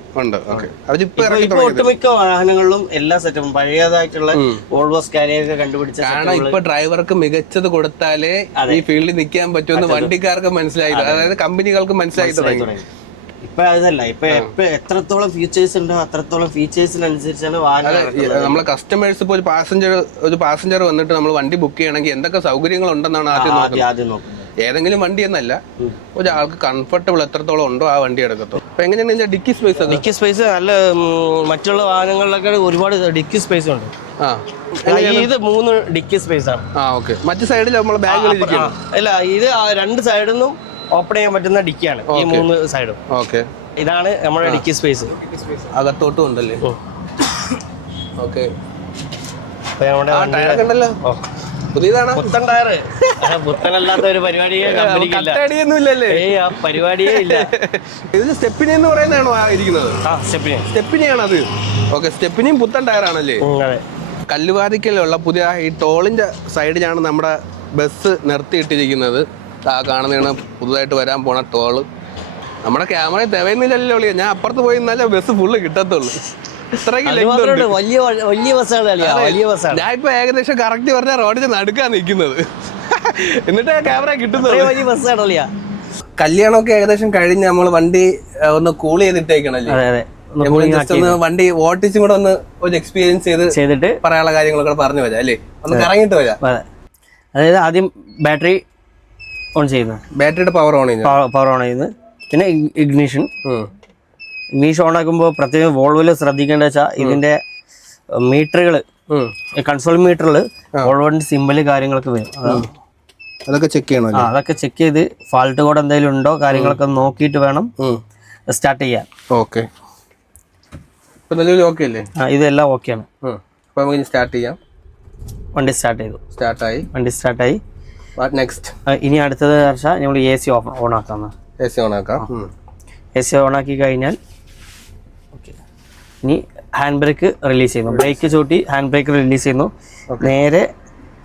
ഇപ്പൊ ഒട്ടുമിക്ക വാഹനങ്ങളിലും എല്ലാ സെറ്റപ്പും പഴയതായിട്ടുള്ള വോൾവോ സ്കാനിയൊക്കെ കണ്ടുപിടിച്ച. കാരണം ഇപ്പൊ ഡ്രൈവർക്ക് മികച്ചത് കൊടുത്താലേ ഈ ഫീൽഡിൽ നിൽക്കാൻ പറ്റുമെന്ന് വണ്ടിക്കാർക്ക് മനസ്സിലായി, അതായത് കമ്പനികൾക്ക് മനസ്സിലായി തുടങ്ങി. ഇപ്പൊ അതല്ല, ഇപ്പൊ എത്രത്തോളം ഫീച്ചേഴ്സ് ഉണ്ടോ അത്രത്തോളം ഫീച്ചേഴ്സിനനുസരിച്ചാണ് വാഹനം. നമ്മളെ കസ്റ്റമേഴ്സ് ഇപ്പോൾ ഒരു പാസഞ്ചർ വന്നിട്ട് നമ്മൾ വണ്ടി ബുക്ക് ചെയ്യണമെങ്കിൽ എന്തൊക്കെ സൗകര്യങ്ങൾ ഉണ്ടെന്നാണ് ആദ്യം നോക്കുന്നത്. ഏതെങ്കിലും വണ്ടി എന്നല്ല, ഒരാൾക്ക് കംഫർട്ടബിൾ എത്രത്തോളം ഉണ്ടോ ആ വണ്ടി എടുക്കത്തുള്ളൂ. അപ്പൊ എങ്ങനെയാണ് ഡിക്കി സ്പേസ്? നല്ല മറ്റുള്ള വാഹനങ്ങളിലൊക്കെ ഒരുപാട് ഡിക്കി സ്പേസ് ഉണ്ട്. ഇത് 3 ഡിക്കി സ്പേസ് ആണ്. മറ്റു സൈഡിൽ നമ്മളെ ബാഗ് അല്ല, ഇത് 2 സൈഡിൽ നിന്നും ഓപ്പൺ ചെയ്യാൻ പറ്റുന്ന ഡിക്കിയാണ് ഈ 3 സൈഡും. ഇതാണ് നമ്മുടെ ഡിക്കി സ്പേസ്. അകത്തോട്ടും ഉണ്ടല്ലേ? പുതിയതാണ്, പുത്തൻ ടയർ. പുത്തനല്ലാത്ത ഒരു പരിപാടിയെ പരിപാടിയേ ഇല്ല. ഇത് സ്റ്റെപ്പിനി എന്ന് പറയുന്നതാണോ ഇരിക്കുന്നത്? സ്റ്റെപ്പിനിയാണ് അത്. സ്റ്റെപ്പിനിയും പുത്തൻ ടയറാണല്ലേ? കല്ലുവാതിക്കലുള്ള പുതിയ ഈ ടോളിന്റെ സൈഡിലാണ് നമ്മുടെ ബസ് നിർത്തിയിട്ടിരിക്കുന്നത്. ആ കാണുന്നതാണ് പുതുതായിട്ട് വരാൻ പോണ ടോള്. നമ്മുടെ ക്യാമറ തെവയുന്നില്ലല്ലോ. ഞാൻ അപ്പുറത്ത് പോയി നിന്നാലേ ബസ് ഫുള്ള് കിട്ടത്തുള്ളൂ. ഞാൻ ഇപ്പൊ ഏകദേശം കറക്റ്റ് പറഞ്ഞ റോഡിൽ നടുക്കാ നിൽക്കുന്നത്, എന്നിട്ട് ക്യാമറ കിട്ടുന്നത്. കല്യാണമൊക്കെ ഏകദേശം കഴിഞ്ഞ് നമ്മൾ വണ്ടി ഒന്ന് കൂൾ ചെയ്തിട്ടേക്കണല്ലേ? വണ്ടി ഓട്ടിച്ചും കൂടെ ഒന്ന് ഒരു എക്സ്പീരിയൻസ് ചെയ്തിട്ട് പറയാനുള്ള കാര്യങ്ങളൊക്കെ പറഞ്ഞു വരാം അല്ലേ? ഒന്ന് കറങ്ങിട്ട് വരാം. അതായത് ആദ്യം ബാറ്ററി ഓൺ ചെയ്യുന്നു, ബാറ്ററിയുടെ പവർ ഓൺ ചെയ്യുന്നു. പിന്നെ ഇഗ്നിഷൻ ഓൺ ആക്കുമ്പോൾ പ്രത്യേകം വോൾവോയിൽ ശ്രദ്ധിക്കേണ്ട വെച്ചാൽ ഇതിന്റെ മീറ്ററുകൾ, കൺസോൾ മീറ്ററിൽ വോൾവോന്റെ സിമ്പല് കാര്യങ്ങളൊക്കെ വരും. അതൊക്കെ ചെക്ക് ചെയ്യണം. അതൊക്കെ ചെക്ക് ചെയ്ത് ഫാൾട്ട് കോഡ് എന്തെങ്കിലും ഉണ്ടോ കാര്യങ്ങളൊക്കെ നോക്കിയിട്ട് വേണം സ്റ്റാർട്ട് ചെയ്യാൻ. ഇതെല്ലാം ഓക്കെയാണ്. സ്റ്റാർട്ട് ചെയ്യാം. വണ്ടി സ്റ്റാർട്ട് ചെയ്തു. വണ്ടി സ്റ്റാർട്ടായി. ഇനി അടുത്തത് വെച്ചാൽ നമ്മൾ AC ഓൺ ആക്കാം. AC ഓൺ ആക്കി കഴിഞ്ഞാൽ ഇനി ഹാൻഡ് ബ്രേക്ക് റിലീസ് ചെയ്യുന്നു. ബ്രേക്ക് ചൂട്ടി ഹാൻഡ് ബ്രേക്ക് റിലീസ് ചെയ്യുന്നു. നേരെ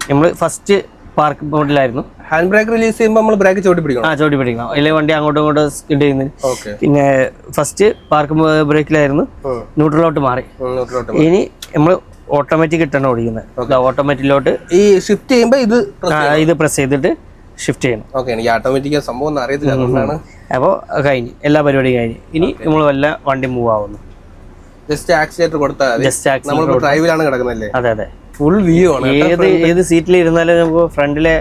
നമ്മൾ ഫസ്റ്റ് പാർക്ക് മോഡിലായിരുന്നു. ഹാൻഡ് ബ്രേക്ക് റിലീസ് ചെയ്യുമ്പോൾ നമ്മൾ ബ്രേക്ക് ചൂട്ടി പിടിക്കണം, അല്ലെങ്കിൽ വണ്ടി അങ്ങോട്ടും ഇങ്ങോട്ടും സ്കിഡ് ചെയ്യുന്നത്. പിന്നെ ഫസ്റ്റ് പാർക്ക് ബ്രേക്കിലായിരുന്നു, ന്യൂട്രലോട്ട് മാറി. ഇനി നമ്മൾ ഓട്ടോമാറ്റിക് ഇട്ടാണ് ഓടിക്കുന്നത്. ഓട്ടോമാറ്റിക്കിലോട്ട് ഈ ഷിഫ്റ്റ് ചെയ്യുമ്പോൾ ഇത് പ്രസ് ചെയ്തിട്ട് ഷിഫ്റ്റ് ചെയ്യണം. അപ്പോൾ കഴിഞ്ഞു, എല്ലാ പരിപാടിയും കഴിഞ്ഞു. ഇനി നമ്മൾ വല്ല വണ്ടി മൂവ് ആവുന്നു. ജസ്റ്റ് ആക്സിലേറ്റർ കൊടുത്താൽ അതെ, ഫുൾ വ്യൂ ആണ്. ഏത് സീറ്റിൽ ഇരുന്നാലും നമുക്ക് ഫ്രണ്ടിലെ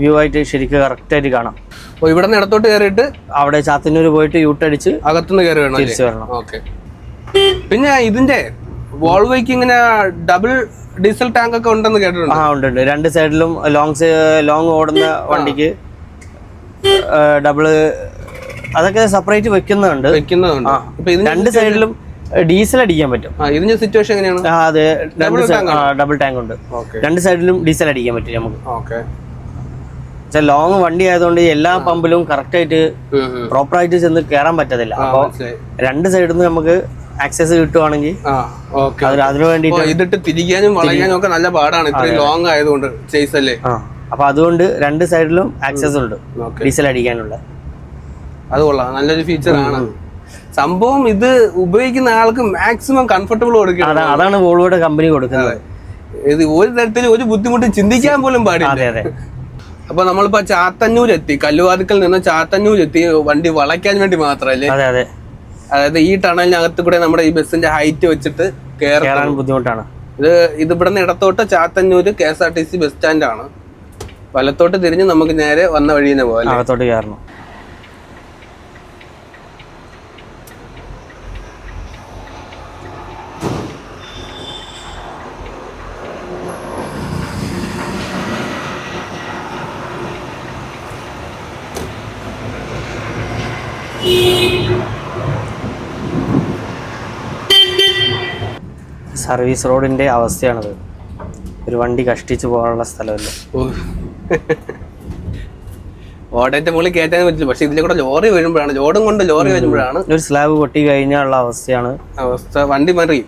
വ്യൂ ആയിട്ട് ശരിക്കും കറക്റ്റായിട്ട് കാണാം. അപ്പോൾ ഇവിടെ നിന്ന് ഇടത്തോട്ട് കയറിയിട്ട് അവിടെ ചാത്തന്നൂർ പോയിട്ട് യൂട്ടടിച്ച് അകത്തുനിന്ന് കയറി വേണം തിരിച്ചു വരണം. ഓക്കെ. പിന്നെ ഇതിന്റെ വോൾവോയ്ക്ക് ഇങ്ങനെ ഡബിൾ ഡീസൽ ടാങ്ക് ഒക്കെ ഉണ്ടെന്ന് കേട്ടിട്ടുണ്ട്. ഉണ്ട്. രണ്ട് സൈഡിലും ലോങ് ഓടുന്ന വണ്ടിക്ക് ഡബിൾ അതൊക്കെ സെപ്പറേറ്റ് വെക്കുന്നുണ്ട്. രണ്ട് സൈഡിലും ഡീസൽ അടിക്കാൻ പറ്റും. ഇതിന്റെ സിറ്റുവേഷൻ എങ്ങനെയാണ്? അതെ, ഡബിൾ ടാങ്ക് ഉണ്ട്. രണ്ട് സൈഡിലും ഡീസൽ അടിക്കാൻ പറ്റും നമുക്ക്. ലോങ് വണ്ടി ആയതുകൊണ്ട് എല്ലാ പമ്പിലും കറക്റ്റ് ആയിട്ട് പ്രോപ്പർ ആയിട്ട് ചെന്ന് കയറാൻ പറ്റത്തില്ല. അപ്പൊ രണ്ട് സൈഡിൽ നിന്ന് നമുക്ക് ആക്സസ് കിട്ടുവാണെങ്കിൽ അതിനു വേണ്ടിട്ട് ഇതിട്ട് തിരിക്കാനും വളയാനും ഒക്കെ നല്ല പാടാണ്, ഇത്രയും ലോങ് ആയതുകൊണ്ട് ചേസ് അല്ലേ. അപ്പൊ അതുകൊണ്ട് രണ്ട് സൈഡിലും ആക്സസ് ഉണ്ട് ഡീസൽ അടിക്കാനുള്ള. അത് കൊള്ളാം, നല്ലൊരു ഫീച്ചർ ആണ് സംഭവം. ഇത് ഉപയോഗിക്കുന്ന ആൾക്ക് മാക്സിമം കംഫർട്ടബിൾ കൊടുക്കണം. അതാണ് വോൾവോയുടെ കമ്പനി കൊടുക്കുന്നത്. ഇത് ഒരു തരത്തിൽ ഒരു ബുദ്ധിമുട്ടും ചിന്തിക്കാൻ പോലും പാടില്ല. അപ്പൊ നമ്മളിപ്പോ ചാത്തന്നൂർ എത്തി, കല്ലുവാതിക്കൽ നിന്ന് ചാത്തന്നൂർ എത്തി. വണ്ടി വളയ്ക്കാൻ വേണ്ടി മാത്രല്ലേ? അതായത് ഈ ടണലിനകത്ത് കൂടെ നമ്മുടെ ഈ ബസ്സിന്റെ ഹൈറ്റ് വെച്ചിട്ട് കയറാൻ ബുദ്ധിമുട്ടാണ്. ഇത് ഇവിടെ നിന്ന് ഇടത്തോട്ട് ചാത്തന്നൂര് KSRTC ബസ് സ്റ്റാൻഡ് ആണ്. വലത്തോട്ട് തിരിഞ്ഞ് നമുക്ക് നേരെ വന്ന വഴി തന്നെ പോകാം. അകത്തോട്ട് കയറണം. സർവീസ് റോഡിന്റെ അവസ്ഥയാണത്. ഒരു വണ്ടി കഷ്ടിച്ചു പോകാനുള്ള സ്ഥലമല്ല. ഓടേറ്റ മുകളിൽ കയറ്റാൻ പറ്റില്ല. പക്ഷെ ഇതിലെ കൂടെ ലോറി വരുമ്പോഴാണ്, ലോറി വരുമ്പോഴാണ് ഒരു സ്ലാബ് പൊട്ടി കഴിഞ്ഞുള്ള അവസ്ഥയാണ് അവസ്ഥ. വണ്ടി മറി.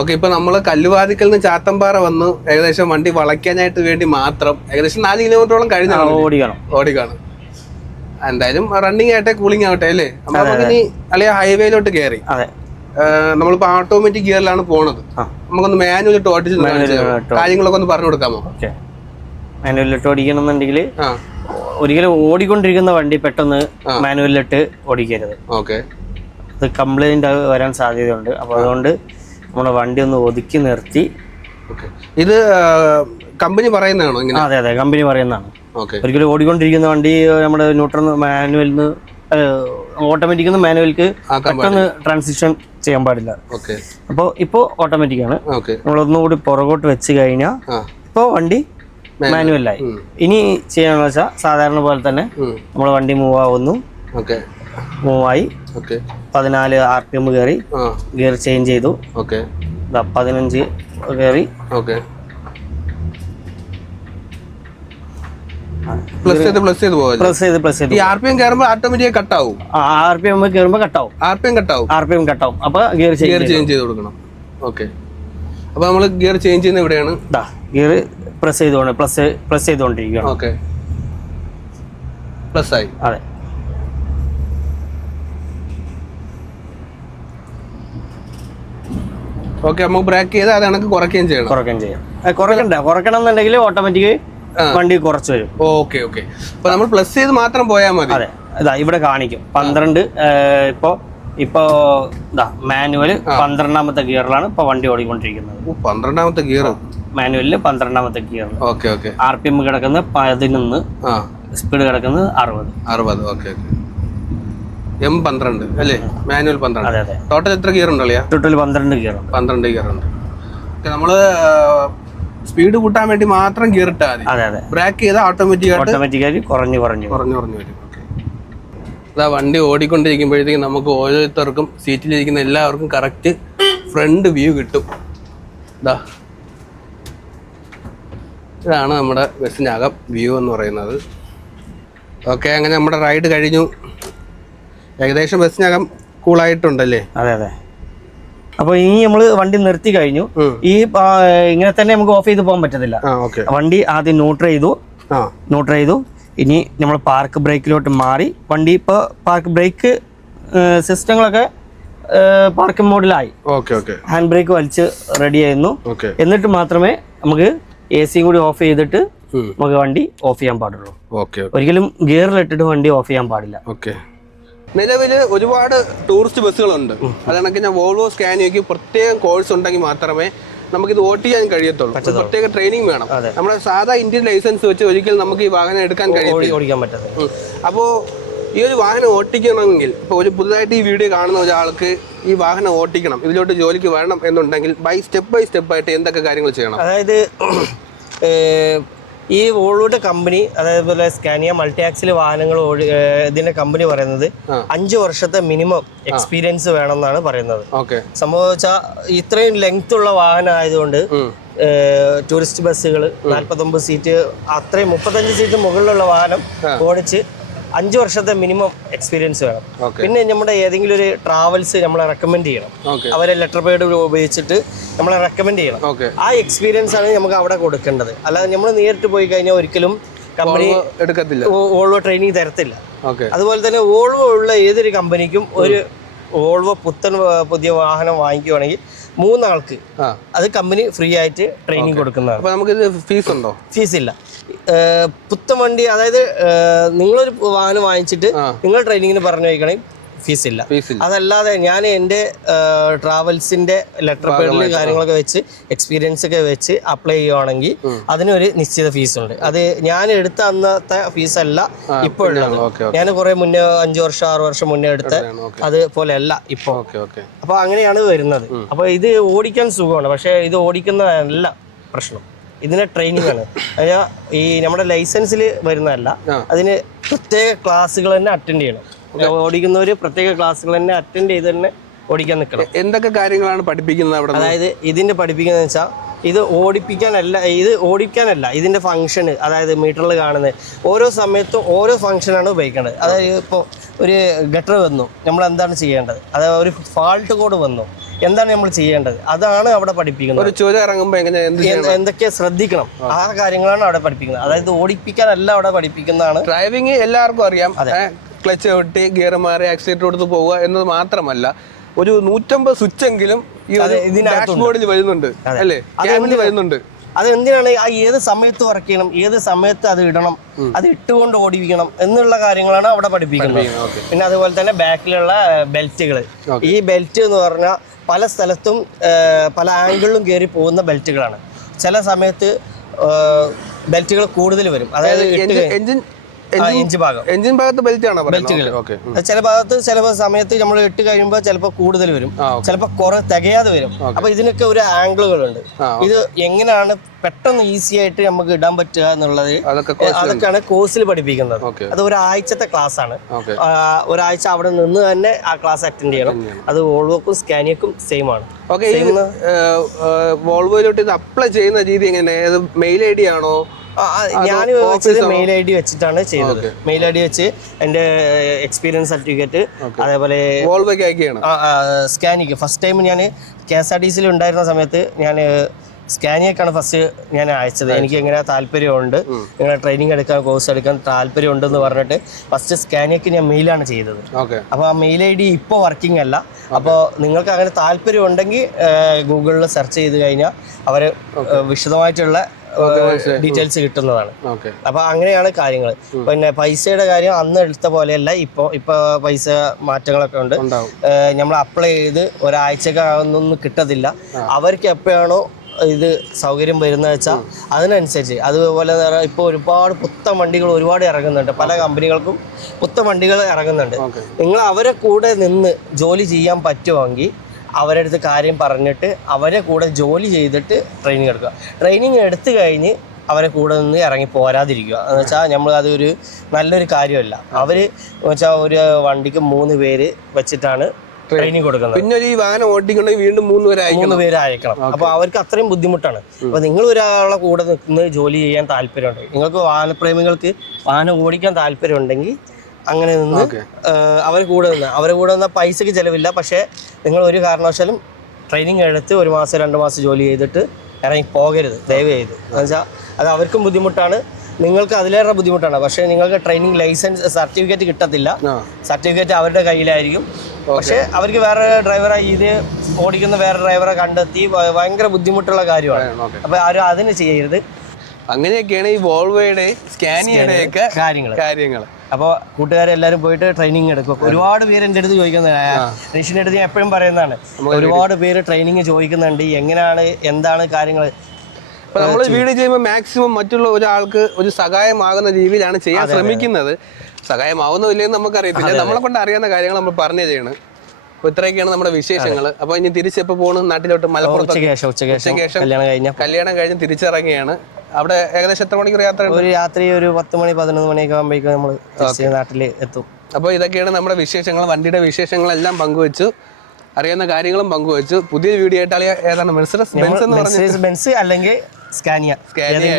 ഓക്കെ. ഇപ്പൊ നമ്മള് കല്ലുവാതിക്കൽ നിന്ന് ചാത്തമ്പാറ വന്നു. ഏകദേശം വണ്ടി വളയ്ക്കാനായിട്ട് വേണ്ടി മാത്രം ഏകദേശം 4 കിലോമീറ്ററോളം കഴിഞ്ഞാണ് ഓടിക്കാണ്. എന്തായാലും റണ്ണിങ് ആയിട്ടെ കൂളിംഗ് ആവട്ടെ അല്ലേ. നമുക്കിനി അല്ലെ ഹൈവേയിലോട്ട് കയറി. നമ്മളിപ്പോ ഓട്ടോമാറ്റിക് ഗിയറിലാണ് പോണത്. നമുക്കൊന്ന് മാനുവൽ ഇട്ട് ഓടിച്ച് കാര്യങ്ങളൊക്കെ ഒന്ന് പറഞ്ഞു കൊടുക്കാമോ? മാനുവലിട്ട് ഓടിക്കണമെന്നുണ്ടെങ്കിൽ ഒരിക്കലും ഓടിക്കൊണ്ടിരിക്കുന്ന വണ്ടി പെട്ടെന്ന് മാനുവലിട്ട് ഓടിക്കരുത്. അത് കംപ്ലൈന്റ് വരാൻ സാധ്യതയുണ്ട്. അപ്പൊ അതുകൊണ്ട് നമ്മുടെ വണ്ടി ഒന്ന് ഒതുക്കി നിർത്തി. ഇത് കമ്പനി പറയുന്നതാണോ? അതെ, കമ്പനി പറയുന്നതാണ്. ഒരിക്കലും ഓടിക്കൊണ്ടിരിക്കുന്ന വണ്ടി നമ്മുടെ ന്യൂട്രൽ മാനുവലിന് ഓട്ടോമാറ്റിക് മാനുവൽക്ക് പെട്ടെന്ന് ട്രാൻസിഷൻ ചെയ്യാൻ പാടില്ല. അപ്പോൾ ഇപ്പോൾ ഓട്ടോമാറ്റിക് ആണ്. നമ്മളൊന്നുകൂടി പുറകോട്ട് വെച്ച് കഴിഞ്ഞാൽ ഇപ്പോൾ വണ്ടി മാനുവലായി. ഇനി ചെയ്യാന്ന് വെച്ചാൽ സാധാരണ പോലെ തന്നെ നമ്മൾ വണ്ടി മൂവ് ആവുന്നു. മൂവായി 14 RPM കയറി ഗിയർ ചേഞ്ച് ചെയ്തു. 15 കയറി. പ്ലസ് ചെയ്ത് RPM കയറുമ്പോൾ ഓട്ടോമാറ്റിക് കട്ടാവും. RPM കയറുമ്പോൾ കട്ടാവും. അപ്പൊ ഗിയർ ചേഞ്ച് ചെയ്ത് കൊടുക്കണം. ഓക്കെ. അപ്പൊ നമ്മള് ഗിയർ ചേഞ്ച് ചെയ്യുന്ന എവിടെയാണ്? ഗിയർ പ്രസ് ചെയ്തുകൊണ്ടിരിക്കുകയാണ്. ഓക്കെ. പ്ലസ് ആയി. അതെ. ഓക്കെ. നമുക്ക് ബ്രേക്ക് ചെയ്ത് അത് കണക്ക് കുറയ്ക്കുകയും ചെയ്യണം. കുറയ്ക്കണം എന്നുണ്ടെങ്കിൽ ഓട്ടോമാറ്റിക് വണ്ടി കുറച്ച് വരും. ഓക്കെ. അപ്പൊ നമ്മൾ പ്ലസ് ചെയ്ത് മാത്രം പോയാൽ മതി. അതെ. ഇവിടെ കാണിക്കും 12. ഇപ്പോ മാനുവൽ 12ാമത്തെ ഗിയറിലാണ് ഇപ്പൊ വണ്ടി ഓടിക്കൊണ്ടിരിക്കുന്നത്. 12ാമത്തെ ഗിയർ മാനുവലില് 12ാമത്തെ ഗിയർ. RPM കിടക്കുന്നത് 11, സ്പീഡ് കിടക്കുന്നത് 60. ഓക്കെ. M12 അല്ലേ? മാനുവൽ 12. അതെ. ടോട്ടൽ എത്ര ഗിയർ ഉണ്ടല്ലോ? ടോട്ടൽ 12 ഗിയർ ഉണ്ട്. നമ്മള് സ്പീഡ് കൂട്ടാൻ വേണ്ടി മാത്രം ഗിയർ ഇട്ടാൽ മതി. ബ്രേക്ക് ചെയ്താൽ ഓട്ടോമാറ്റിക്കായി കുറഞ്ഞു വരും. അതാ വണ്ടി ഓടിക്കൊണ്ടിരിക്കുമ്പോഴത്തേക്കും നമുക്ക് ഓരോരുത്തർക്കും സീറ്റിലിരിക്കുന്ന എല്ലാവർക്കും കറക്റ്റ് ഫ്രണ്ട് വ്യൂ കിട്ടും. ഇതാണ് നമ്മുടെ ബസ്സിനകം വ്യൂ എന്ന് പറയുന്നത്. ഓക്കെ. അങ്ങനെ നമ്മുടെ റൈഡ് കഴിഞ്ഞു. ഏകദേശം ബസ്സിനകം കൂളായിട്ടുണ്ടല്ലേ? അതെ. അപ്പൊ ഇനി നമ്മള് വണ്ടി നിർത്തി കഴിഞ്ഞു. ഈ ഇങ്ങനെ തന്നെ നമുക്ക് ഓഫ് ചെയ്ത് പോകാൻ പറ്റത്തില്ല. വണ്ടി ആദ്യം ന്യൂട്രൽ ചെയ്തു. ഇനി നമ്മൾ പാർക്ക് ബ്രേക്കിലോട്ട് മാറി. വണ്ടി ഇപ്പോൾ പാർക്ക് ബ്രേക്ക് സിസ്റ്റങ്ങളൊക്കെ പാർക്ക് മോഡിലായി. ഹാൻഡ് ബ്രേക്ക് വലിച്ച് റെഡി ആയിരുന്നു. എന്നിട്ട് മാത്രമേ നമുക്ക് AC കൂടി ഓഫ് ചെയ്തിട്ട് നമുക്ക് വണ്ടി ഓഫ് ചെയ്യാൻ പാടുള്ളൂ. ഒരിക്കലും ഗിയറിലിട്ടിട്ട് വണ്ടി ഓഫ് ചെയ്യാൻ പാടില്ല. നിലവിൽ ഒരുപാട് ടൂറിസ്റ്റ് ബസ്സുകളുണ്ട്. അത് കണക്ക് ഞാൻ വോൾവോ സ്കാനിയയ്ക്ക് പ്രത്യേകം കോഴ്സ് ഉണ്ടെങ്കിൽ മാത്രമേ നമുക്കിത് ഓട്ടിക്കാൻ കഴിയത്തുള്ളൂ. പ്രത്യേക ട്രെയിനിങ് വേണം. നമ്മുടെ സാധാ ഇന്ത്യൻ ലൈസൻസ് വെച്ച് ഒരിക്കലും നമുക്ക് ഈ വാഹനം എടുക്കാൻ ഓടിക്കാൻ പറ്റത്തില്ല. അപ്പോൾ ഈ ഒരു വാഹനം ഓട്ടിക്കണമെങ്കിൽ ഇപ്പോൾ ഒരു പുതുതായിട്ട് ഈ വീഡിയോ കാണുന്ന ഒരാൾക്ക് ഈ വാഹനം ഓട്ടിക്കണം, ഇതിലോട്ട് ജോലിക്ക് വരണം എന്നുണ്ടെങ്കിൽ ബൈ സ്റ്റെപ്പ് ആയിട്ട് എന്തൊക്കെ കാര്യങ്ങൾ ചെയ്യണം? അതായത് ഈ വോൾവോയുടെ കമ്പനി, അതേപോലെ സ്കാനിയ മൾട്ടി ആക്സിൽ വാഹനങ്ങൾ ഇതിന്റെ കമ്പനി പറയുന്നത് 5 വർഷത്തെ മിനിമം എക്സ്പീരിയൻസ് വേണം എന്നാണ് പറയുന്നത്. സംഭവം വെച്ചാൽ ഇത്രയും ലെങ്ത് ഉള്ള വാഹനം ആയതുകൊണ്ട് ടൂറിസ്റ്റ് ബസ്സുകൾ 49 സീറ്റ് അത്രയും 35 സീറ്റ് മുകളിലുള്ള വാഹനം ഓടിച്ച് 5 വർഷത്തെ മിനിമം എക്സ്പീരിയൻസ് വേണം. പിന്നെ നമ്മുടെ ഏതെങ്കിലും ഒരു ട്രാവൽസ് നമ്മളെ റെക്കമെൻഡ് ചെയ്യണം. അവരെ ലെറ്റർ പേഡ് ഉപയോഗിച്ചിട്ട് നമ്മളെ റെക്കമെൻഡ് ചെയ്യണം. ആ എക്സ്പീരിയൻസ് ആണ് നമുക്ക് അവിടെ കൊടുക്കേണ്ടത്. അല്ലാതെ നമ്മൾ നേരിട്ട് പോയി കഴിഞ്ഞാൽ ഒരിക്കലും കമ്പനി എടുക്കത്തില്ല, വോൾവോ ട്രെയിനിങ് തരത്തില്ല. അതുപോലെ തന്നെ വോൾവോ ഉള്ള ഏതൊരു കമ്പനിക്കും ഒരു വോൾവോ പുതിയ വാഹനം വാങ്ങിക്കുവാണെങ്കിൽ 3 ആൾക്ക് അത് കമ്പനി ഫ്രീ ആയിട്ട് ട്രെയിനിങ് കൊടുക്കുന്നതാണ്. ഫീസ് ഉണ്ടോ? ഫീസ് ഇല്ല. പുത്തൻ വണ്ടി, അതായത് നിങ്ങളൊരു വാഹനം വാങ്ങിച്ചിട്ട് നിങ്ങൾ ട്രെയിനിങ്ങിന് പറഞ്ഞു വയ്ക്കണേ, ഫീസ് ഇല്ല. അതല്ലാതെ ഞാൻ എൻ്റെ ട്രാവൽസിന്റെ ലെറ്റർ പേഡിൽ കാര്യങ്ങളൊക്കെ വെച്ച് എക്സ്പീരിയൻസ് ഒക്കെ വെച്ച് അപ്ലൈ ചെയ്യുവാണെങ്കിൽ അതിനൊരു നിശ്ചിത ഫീസ് ഉണ്ട്. അത് ഞാൻ എടുത്ത അന്നത്തെ ഫീസ് അല്ല ഇപ്പോൾ ഉള്ളത്. ഞാൻ കുറെ മുന്നേ 5 വർഷം 6 വർഷം മുന്നേ എടുത്ത അതുപോലെ അല്ല ഇപ്പോൾ. അപ്പൊ അങ്ങനെയാണ് വരുന്നത്. അപ്പൊ ഇത് ഓടിക്കാൻ സുഖമാണ്, പക്ഷെ ഇത് ഓടിക്കുന്നതല്ല പ്രശ്നം. ഇതിന് ട്രെയിനിങ് ആണ്. ഈ നമ്മുടെ ലൈസൻസിൽ വരുന്നതല്ല, അതിന് പ്രത്യേക ക്ലാസ്സുകൾ തന്നെ അറ്റൻഡ് ചെയ്യണം. ഓടിക്കുന്നവര് പ്രത്യേക ക്ലാസ്സുകൾ തന്നെ അറ്റൻഡ് ചെയ്ത് തന്നെ ഓടിക്കാൻ നിൽക്കണം. എന്തൊക്കെ കാര്യങ്ങളാണ് പഠിപ്പിക്കുന്നത് അവിടെ? അതായത് ഇതിന്റെ പഠിപ്പിക്കുന്നത് വെച്ചാൽ ഇത് ഓടിക്കാനല്ല ഇതിന്റെ ഫംഗ്ഷൻ, അതായത് മീറ്ററിൽ കാണുന്നത് ഓരോ സമയത്തും ഓരോ ഫംഗ്ഷനാണ് ഉപയോഗിക്കേണ്ടത്. അതായത് ഇപ്പോൾ ഒരു ഗട്ടർ വന്നു, നമ്മൾ എന്താണ് ചെയ്യേണ്ടത്? അതായത് ഒരു ഫാൾട്ട് കോഡ് വന്നു, എന്താണ് നമ്മൾ ചെയ്യേണ്ടത്? അതാണ് അവിടെ പഠിപ്പിക്കുന്നത്. എന്തൊക്കെ ശ്രദ്ധിക്കണം, ആ കാര്യങ്ങളാണ് അവിടെ പഠിപ്പിക്കുന്നത്. അതായത് ഓടിപ്പിക്കാനല്ല അവിടെ പഠിപ്പിക്കുന്നതാണ്. ഡ്രൈവിംഗ് എല്ലാവർക്കും അറിയാം, ക്ലച്ച് ചവിട്ടി ഗിയർ മാറി ആക്സിലേറ്റർ കൊടുത്ത് പോവുക എന്നത് മാത്രമല്ല, ഒരു 150 സ്വിച്ച് എങ്കിലും ഈ ഡാഷ്ബോർഡിൽ വരുന്നുണ്ട് അല്ലേ, ക്യാബിനിൽ വരുന്നുണ്ട്. അത് എന്തിനാണ്, ഏത് സമയത്ത് വർക്ക് ചെയ്യണം, ഏത് സമയത്ത് അത് ഇടണം, അത് ഇട്ടുകൊണ്ട് ഓടിപ്പിക്കണം എന്നുള്ള കാര്യങ്ങളാണ് അവിടെ പഠിപ്പിക്കുന്നത്. പിന്നെ അതുപോലെ തന്നെ ബാക്കിലുള്ള ബെൽറ്റുകൾ, ഈ ബെൽറ്റ് എന്ന് പറഞ്ഞാൽ പല സ്ഥലത്തും പല ആംഗിളിലും കയറി പോകുന്ന ബെൽറ്റുകളാണ്. ചില സമയത്ത് ബെൽറ്റുകൾ കൂടുതൽ വരും, അതായത് എഞ്ചിൻ ഭാഗത്ത് ബെൽറ്റുകൾ ചില സമയത്ത് നമ്മൾ ഇട്ട് കഴിയുമ്പോൾ ചിലപ്പോൾ കൂടുതൽ വരും, ചിലപ്പോൾ കുറെ തികയാതെ വരും. അപ്പൊ ഇതിനൊക്കെ ഒരു ആംഗിളുകളുണ്ട്. ഇത് എങ്ങനെയാണ് പെട്ടെന്ന് ഈസി ആയിട്ട് നമുക്ക് ഇടാൻ പറ്റുക എന്നുള്ളത് അതൊക്കെയാണ് കോഴ്സിൽ പഠിപ്പിക്കുന്നത്. അത് ഒരാഴ്ചത്തെ ക്ലാസ് ആണ്. ഒരാഴ്ച അവിടെ നിന്ന് തന്നെ ആ ക്ലാസ് അറ്റൻഡ് ചെയ്യണം. അത് വോൾവോക്കും സ്കാനിയക്കും സെയിം ആണ്. വോൾവോയിലോട്ട് ഇത് അപ്ലൈ ചെയ്യുന്ന രീതി എങ്ങനെയാണ്? മെയിൽ ഐ ഡി ആണോ? ഞാൻ വെച്ചത് മെയിൽ ഐ ഡി വെച്ചിട്ടാണ് ചെയ്തത്. മെയിൽ ഐ ഡി വെച്ച് എൻ്റെ എക്സ്പീരിയൻസ് സർട്ടിഫിക്കറ്റ്, അതേപോലെ സ്കാനിക്ക് ഫസ്റ്റ് ടൈം ഞാൻ KSRTC ഉണ്ടായിരുന്ന സമയത്ത് ഞാൻ സ്കാനിയൊക്കെയാണ് ഫസ്റ്റ് ഞാൻ അയച്ചത്. എനിക്ക് എങ്ങനെ താല്പര്യമുണ്ട്, ഇങ്ങനെ ട്രെയിനിങ് എടുക്കാൻ കോഴ്സ് എടുക്കാൻ താല്പര്യമുണ്ടെന്ന് പറഞ്ഞിട്ട് ഫസ്റ്റ് സ്കാനിയൊക്കെ ഞാൻ മെയിലാണ് ചെയ്തത്. അപ്പോൾ ആ മെയിൽ ഐ ഡി ഇപ്പോൾ വർക്കിംഗ് അല്ല. അപ്പോൾ നിങ്ങൾക്ക് അങ്ങനെ താല്പര്യം ഉണ്ടെങ്കിൽ ഗൂഗിളിൽ സെർച്ച് ചെയ്ത് കഴിഞ്ഞാൽ അവർ വിശദമായിട്ടുള്ള ഡീറ്റെയിൽസ് കിട്ടുന്നതാണ്. അപ്പൊ അങ്ങനെയാണ് കാര്യങ്ങൾ. പിന്നെ പൈസയുടെ കാര്യം അന്ന് എടുത്ത പോലെയല്ല, ഇപ്പൊ പൈസ മാറ്റങ്ങളൊക്കെ ഉണ്ട്. നമ്മൾ അപ്ലൈ ചെയ്ത് ഒരാഴ്ചക്കൊന്നും കിട്ടത്തില്ല. അവർക്ക് എപ്പോഴാണോ ഇത് സൗകര്യം വരുന്നത് വെച്ചാൽ അതിനനുസരിച്ച്. അതുപോലെ ഇപ്പോൾ ഒരുപാട് പുത്തൻ വണ്ടികൾ ഒരുപാട് ഇറങ്ങുന്നുണ്ട്, പല കമ്പനികൾക്കും പുത്തൻ വണ്ടികൾ ഇറങ്ങുന്നുണ്ട്. നിങ്ങൾ അവരെ കൂടെ നിന്ന് ജോലി ചെയ്യാൻ പറ്റുമെങ്കിൽ അവരുടെ അടുത്ത് കാര്യം പറഞ്ഞിട്ട് അവരെ കൂടെ ജോലി ചെയ്തിട്ട് ട്രെയിനിങ് എടുക്കുക. ട്രെയിനിങ് എടുത്തു കഴിഞ്ഞ് അവരെ കൂടെ നിന്ന് ഇറങ്ങി പോരാതിരിക്കുക എന്ന് വെച്ചാൽ നമ്മൾ അതൊരു നല്ലൊരു കാര്യമല്ല. അവർ വെച്ചാൽ ഒരു വണ്ടിക്ക് 3 പേര് വെച്ചിട്ടാണ് ട്രെയിനിങ് കൊടുക്കുന്നത്. പിന്നെ ഈ വാഹനം ഓടിക്കണമെങ്കിൽ വീണ്ടും 3 പേര് അയക്കണം. അപ്പോൾ അവർക്ക് അത്രയും ബുദ്ധിമുട്ടാണ്. അപ്പോൾ നിങ്ങൾ ഒരാളെ കൂടെ നിന്ന് ജോലി ചെയ്യാൻ താല്പര്യമുണ്ട്, നിങ്ങൾക്ക് വാഹനപ്രേമികൾക്ക് വാഹനം ഓടിക്കാൻ താല്പര്യമുണ്ടെങ്കിൽ അങ്ങനെ നിന്ന് അവരെ കൂടെ നിന്ന് പൈസക്ക് ചിലവില്ല. പക്ഷേ നിങ്ങൾ ഒരു കാരണവശാലും ട്രെയിനിങ് എടുത്ത് 1 മാസം 2 മാസം ജോലി ചെയ്തിട്ട് ഇറങ്ങി പോകരുത്, ദയവ് ചെയ്ത്. എന്നുവെച്ചാൽ അത് അവർക്കും ബുദ്ധിമുട്ടാണ്, നിങ്ങൾക്ക് അതിലേറെ ബുദ്ധിമുട്ടാണ്. പക്ഷേ നിങ്ങൾക്ക് ട്രെയിനിങ് ലൈസൻസ് സർട്ടിഫിക്കറ്റ് കിട്ടത്തില്ല. സർട്ടിഫിക്കറ്റ് അവരുടെ കയ്യിലായിരിക്കും. പക്ഷേ അവർക്ക് വേറെ ഡ്രൈവറെ ഇത് ഓടിക്കുന്ന വേറെ ഡ്രൈവറെ കണ്ടെത്തി ഭയങ്കര ബുദ്ധിമുട്ടുള്ള കാര്യമാണ്. അപ്പോൾ ആരും അതിന് ചെയ്യരുത്. അങ്ങനെയൊക്കെയാണ് ഈ വോൾവോയുടെ സ്കാനിയയുടെ ഒക്കെ കാര്യങ്ങൾ. അപ്പോൾ കൂട്ടുകാരെല്ലാവരും പോയിട്ട് ട്രെയിനിങ് എടുക്കും. ഒരുപാട് പേര് എൻ്റെ അടുത്ത് ചോദിക്കുന്നതാണ്, നിഷിൻ്റെ അടുത്ത് ഞാൻ എപ്പോഴും പറയുന്നതാണ്, ഒരുപാട് പേര് ട്രെയിനിങ് ചോദിക്കുന്നുണ്ട്, എങ്ങനെയാണ് എന്താണ് കാര്യങ്ങൾ. നമ്മൾ വീഡിയോ ചെയ്യുമ്പോൾ മാക്സിമം മറ്റുള്ള ഒരാൾക്ക് ഒരു സഹായമാകുന്ന രീതിയിലാണ് ചെയ്യാൻ ശ്രമിക്കുന്നത്. സഹായമാവുന്നോ ഇല്ലെന്ന് നമുക്കറിയത്തില്ല, നമ്മളെ കൊണ്ട് അറിയാവുന്ന കാര്യങ്ങൾ നമ്മൾ പറഞ്ഞു ചെയ്യണം. അപ്പോൾ ഇത്രയൊക്കെയാണ് നമ്മുടെ വിശേഷങ്ങൾ. അപ്പോൾ ഇനി തിരിച്ചെപ്പോൾ പോകണം നാട്ടിലോട്ട്? മലപ്പുറത്ത് കല്യാണം കഴിഞ്ഞ് തിരിച്ചിറങ്ങിയാണ്. അവിടെ ഏകദേശം എത്ര മണിക്കൂർ യാത്ര? ഒരു രാത്രി ഒരു 10 മണി 11 മണിയൊക്കെ ആകുമ്പോഴേക്കും നമ്മൾ നാട്ടിൽ എത്തും. അപ്പോൾ ഇതൊക്കെയാണ് നമ്മുടെ വിശേഷങ്ങൾ. വണ്ടിയുടെ വിശേഷങ്ങളെല്ലാം പങ്കുവെച്ചു, അറിയുന്ന കാര്യങ്ങളും പങ്കുവെച്ചു. പുതിയ വീഡിയോ ആയിട്ട് ഏതാണ് മെർസിഡസ് ബെൻസ് അല്ലെങ്കിൽ സ്കാനിയ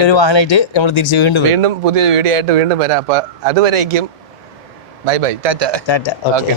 ഒരു വാഹനമായിട്ട് നമ്മൾ തിരിച്ച് വീണ്ടും പുതിയ വീഡിയോ ആയിട്ട് വീണ്ടും വരാം. അപ്പോൾ അതുവരേക്കും ബൈ ബൈ, ടാറ്റ. ഓക്കെ.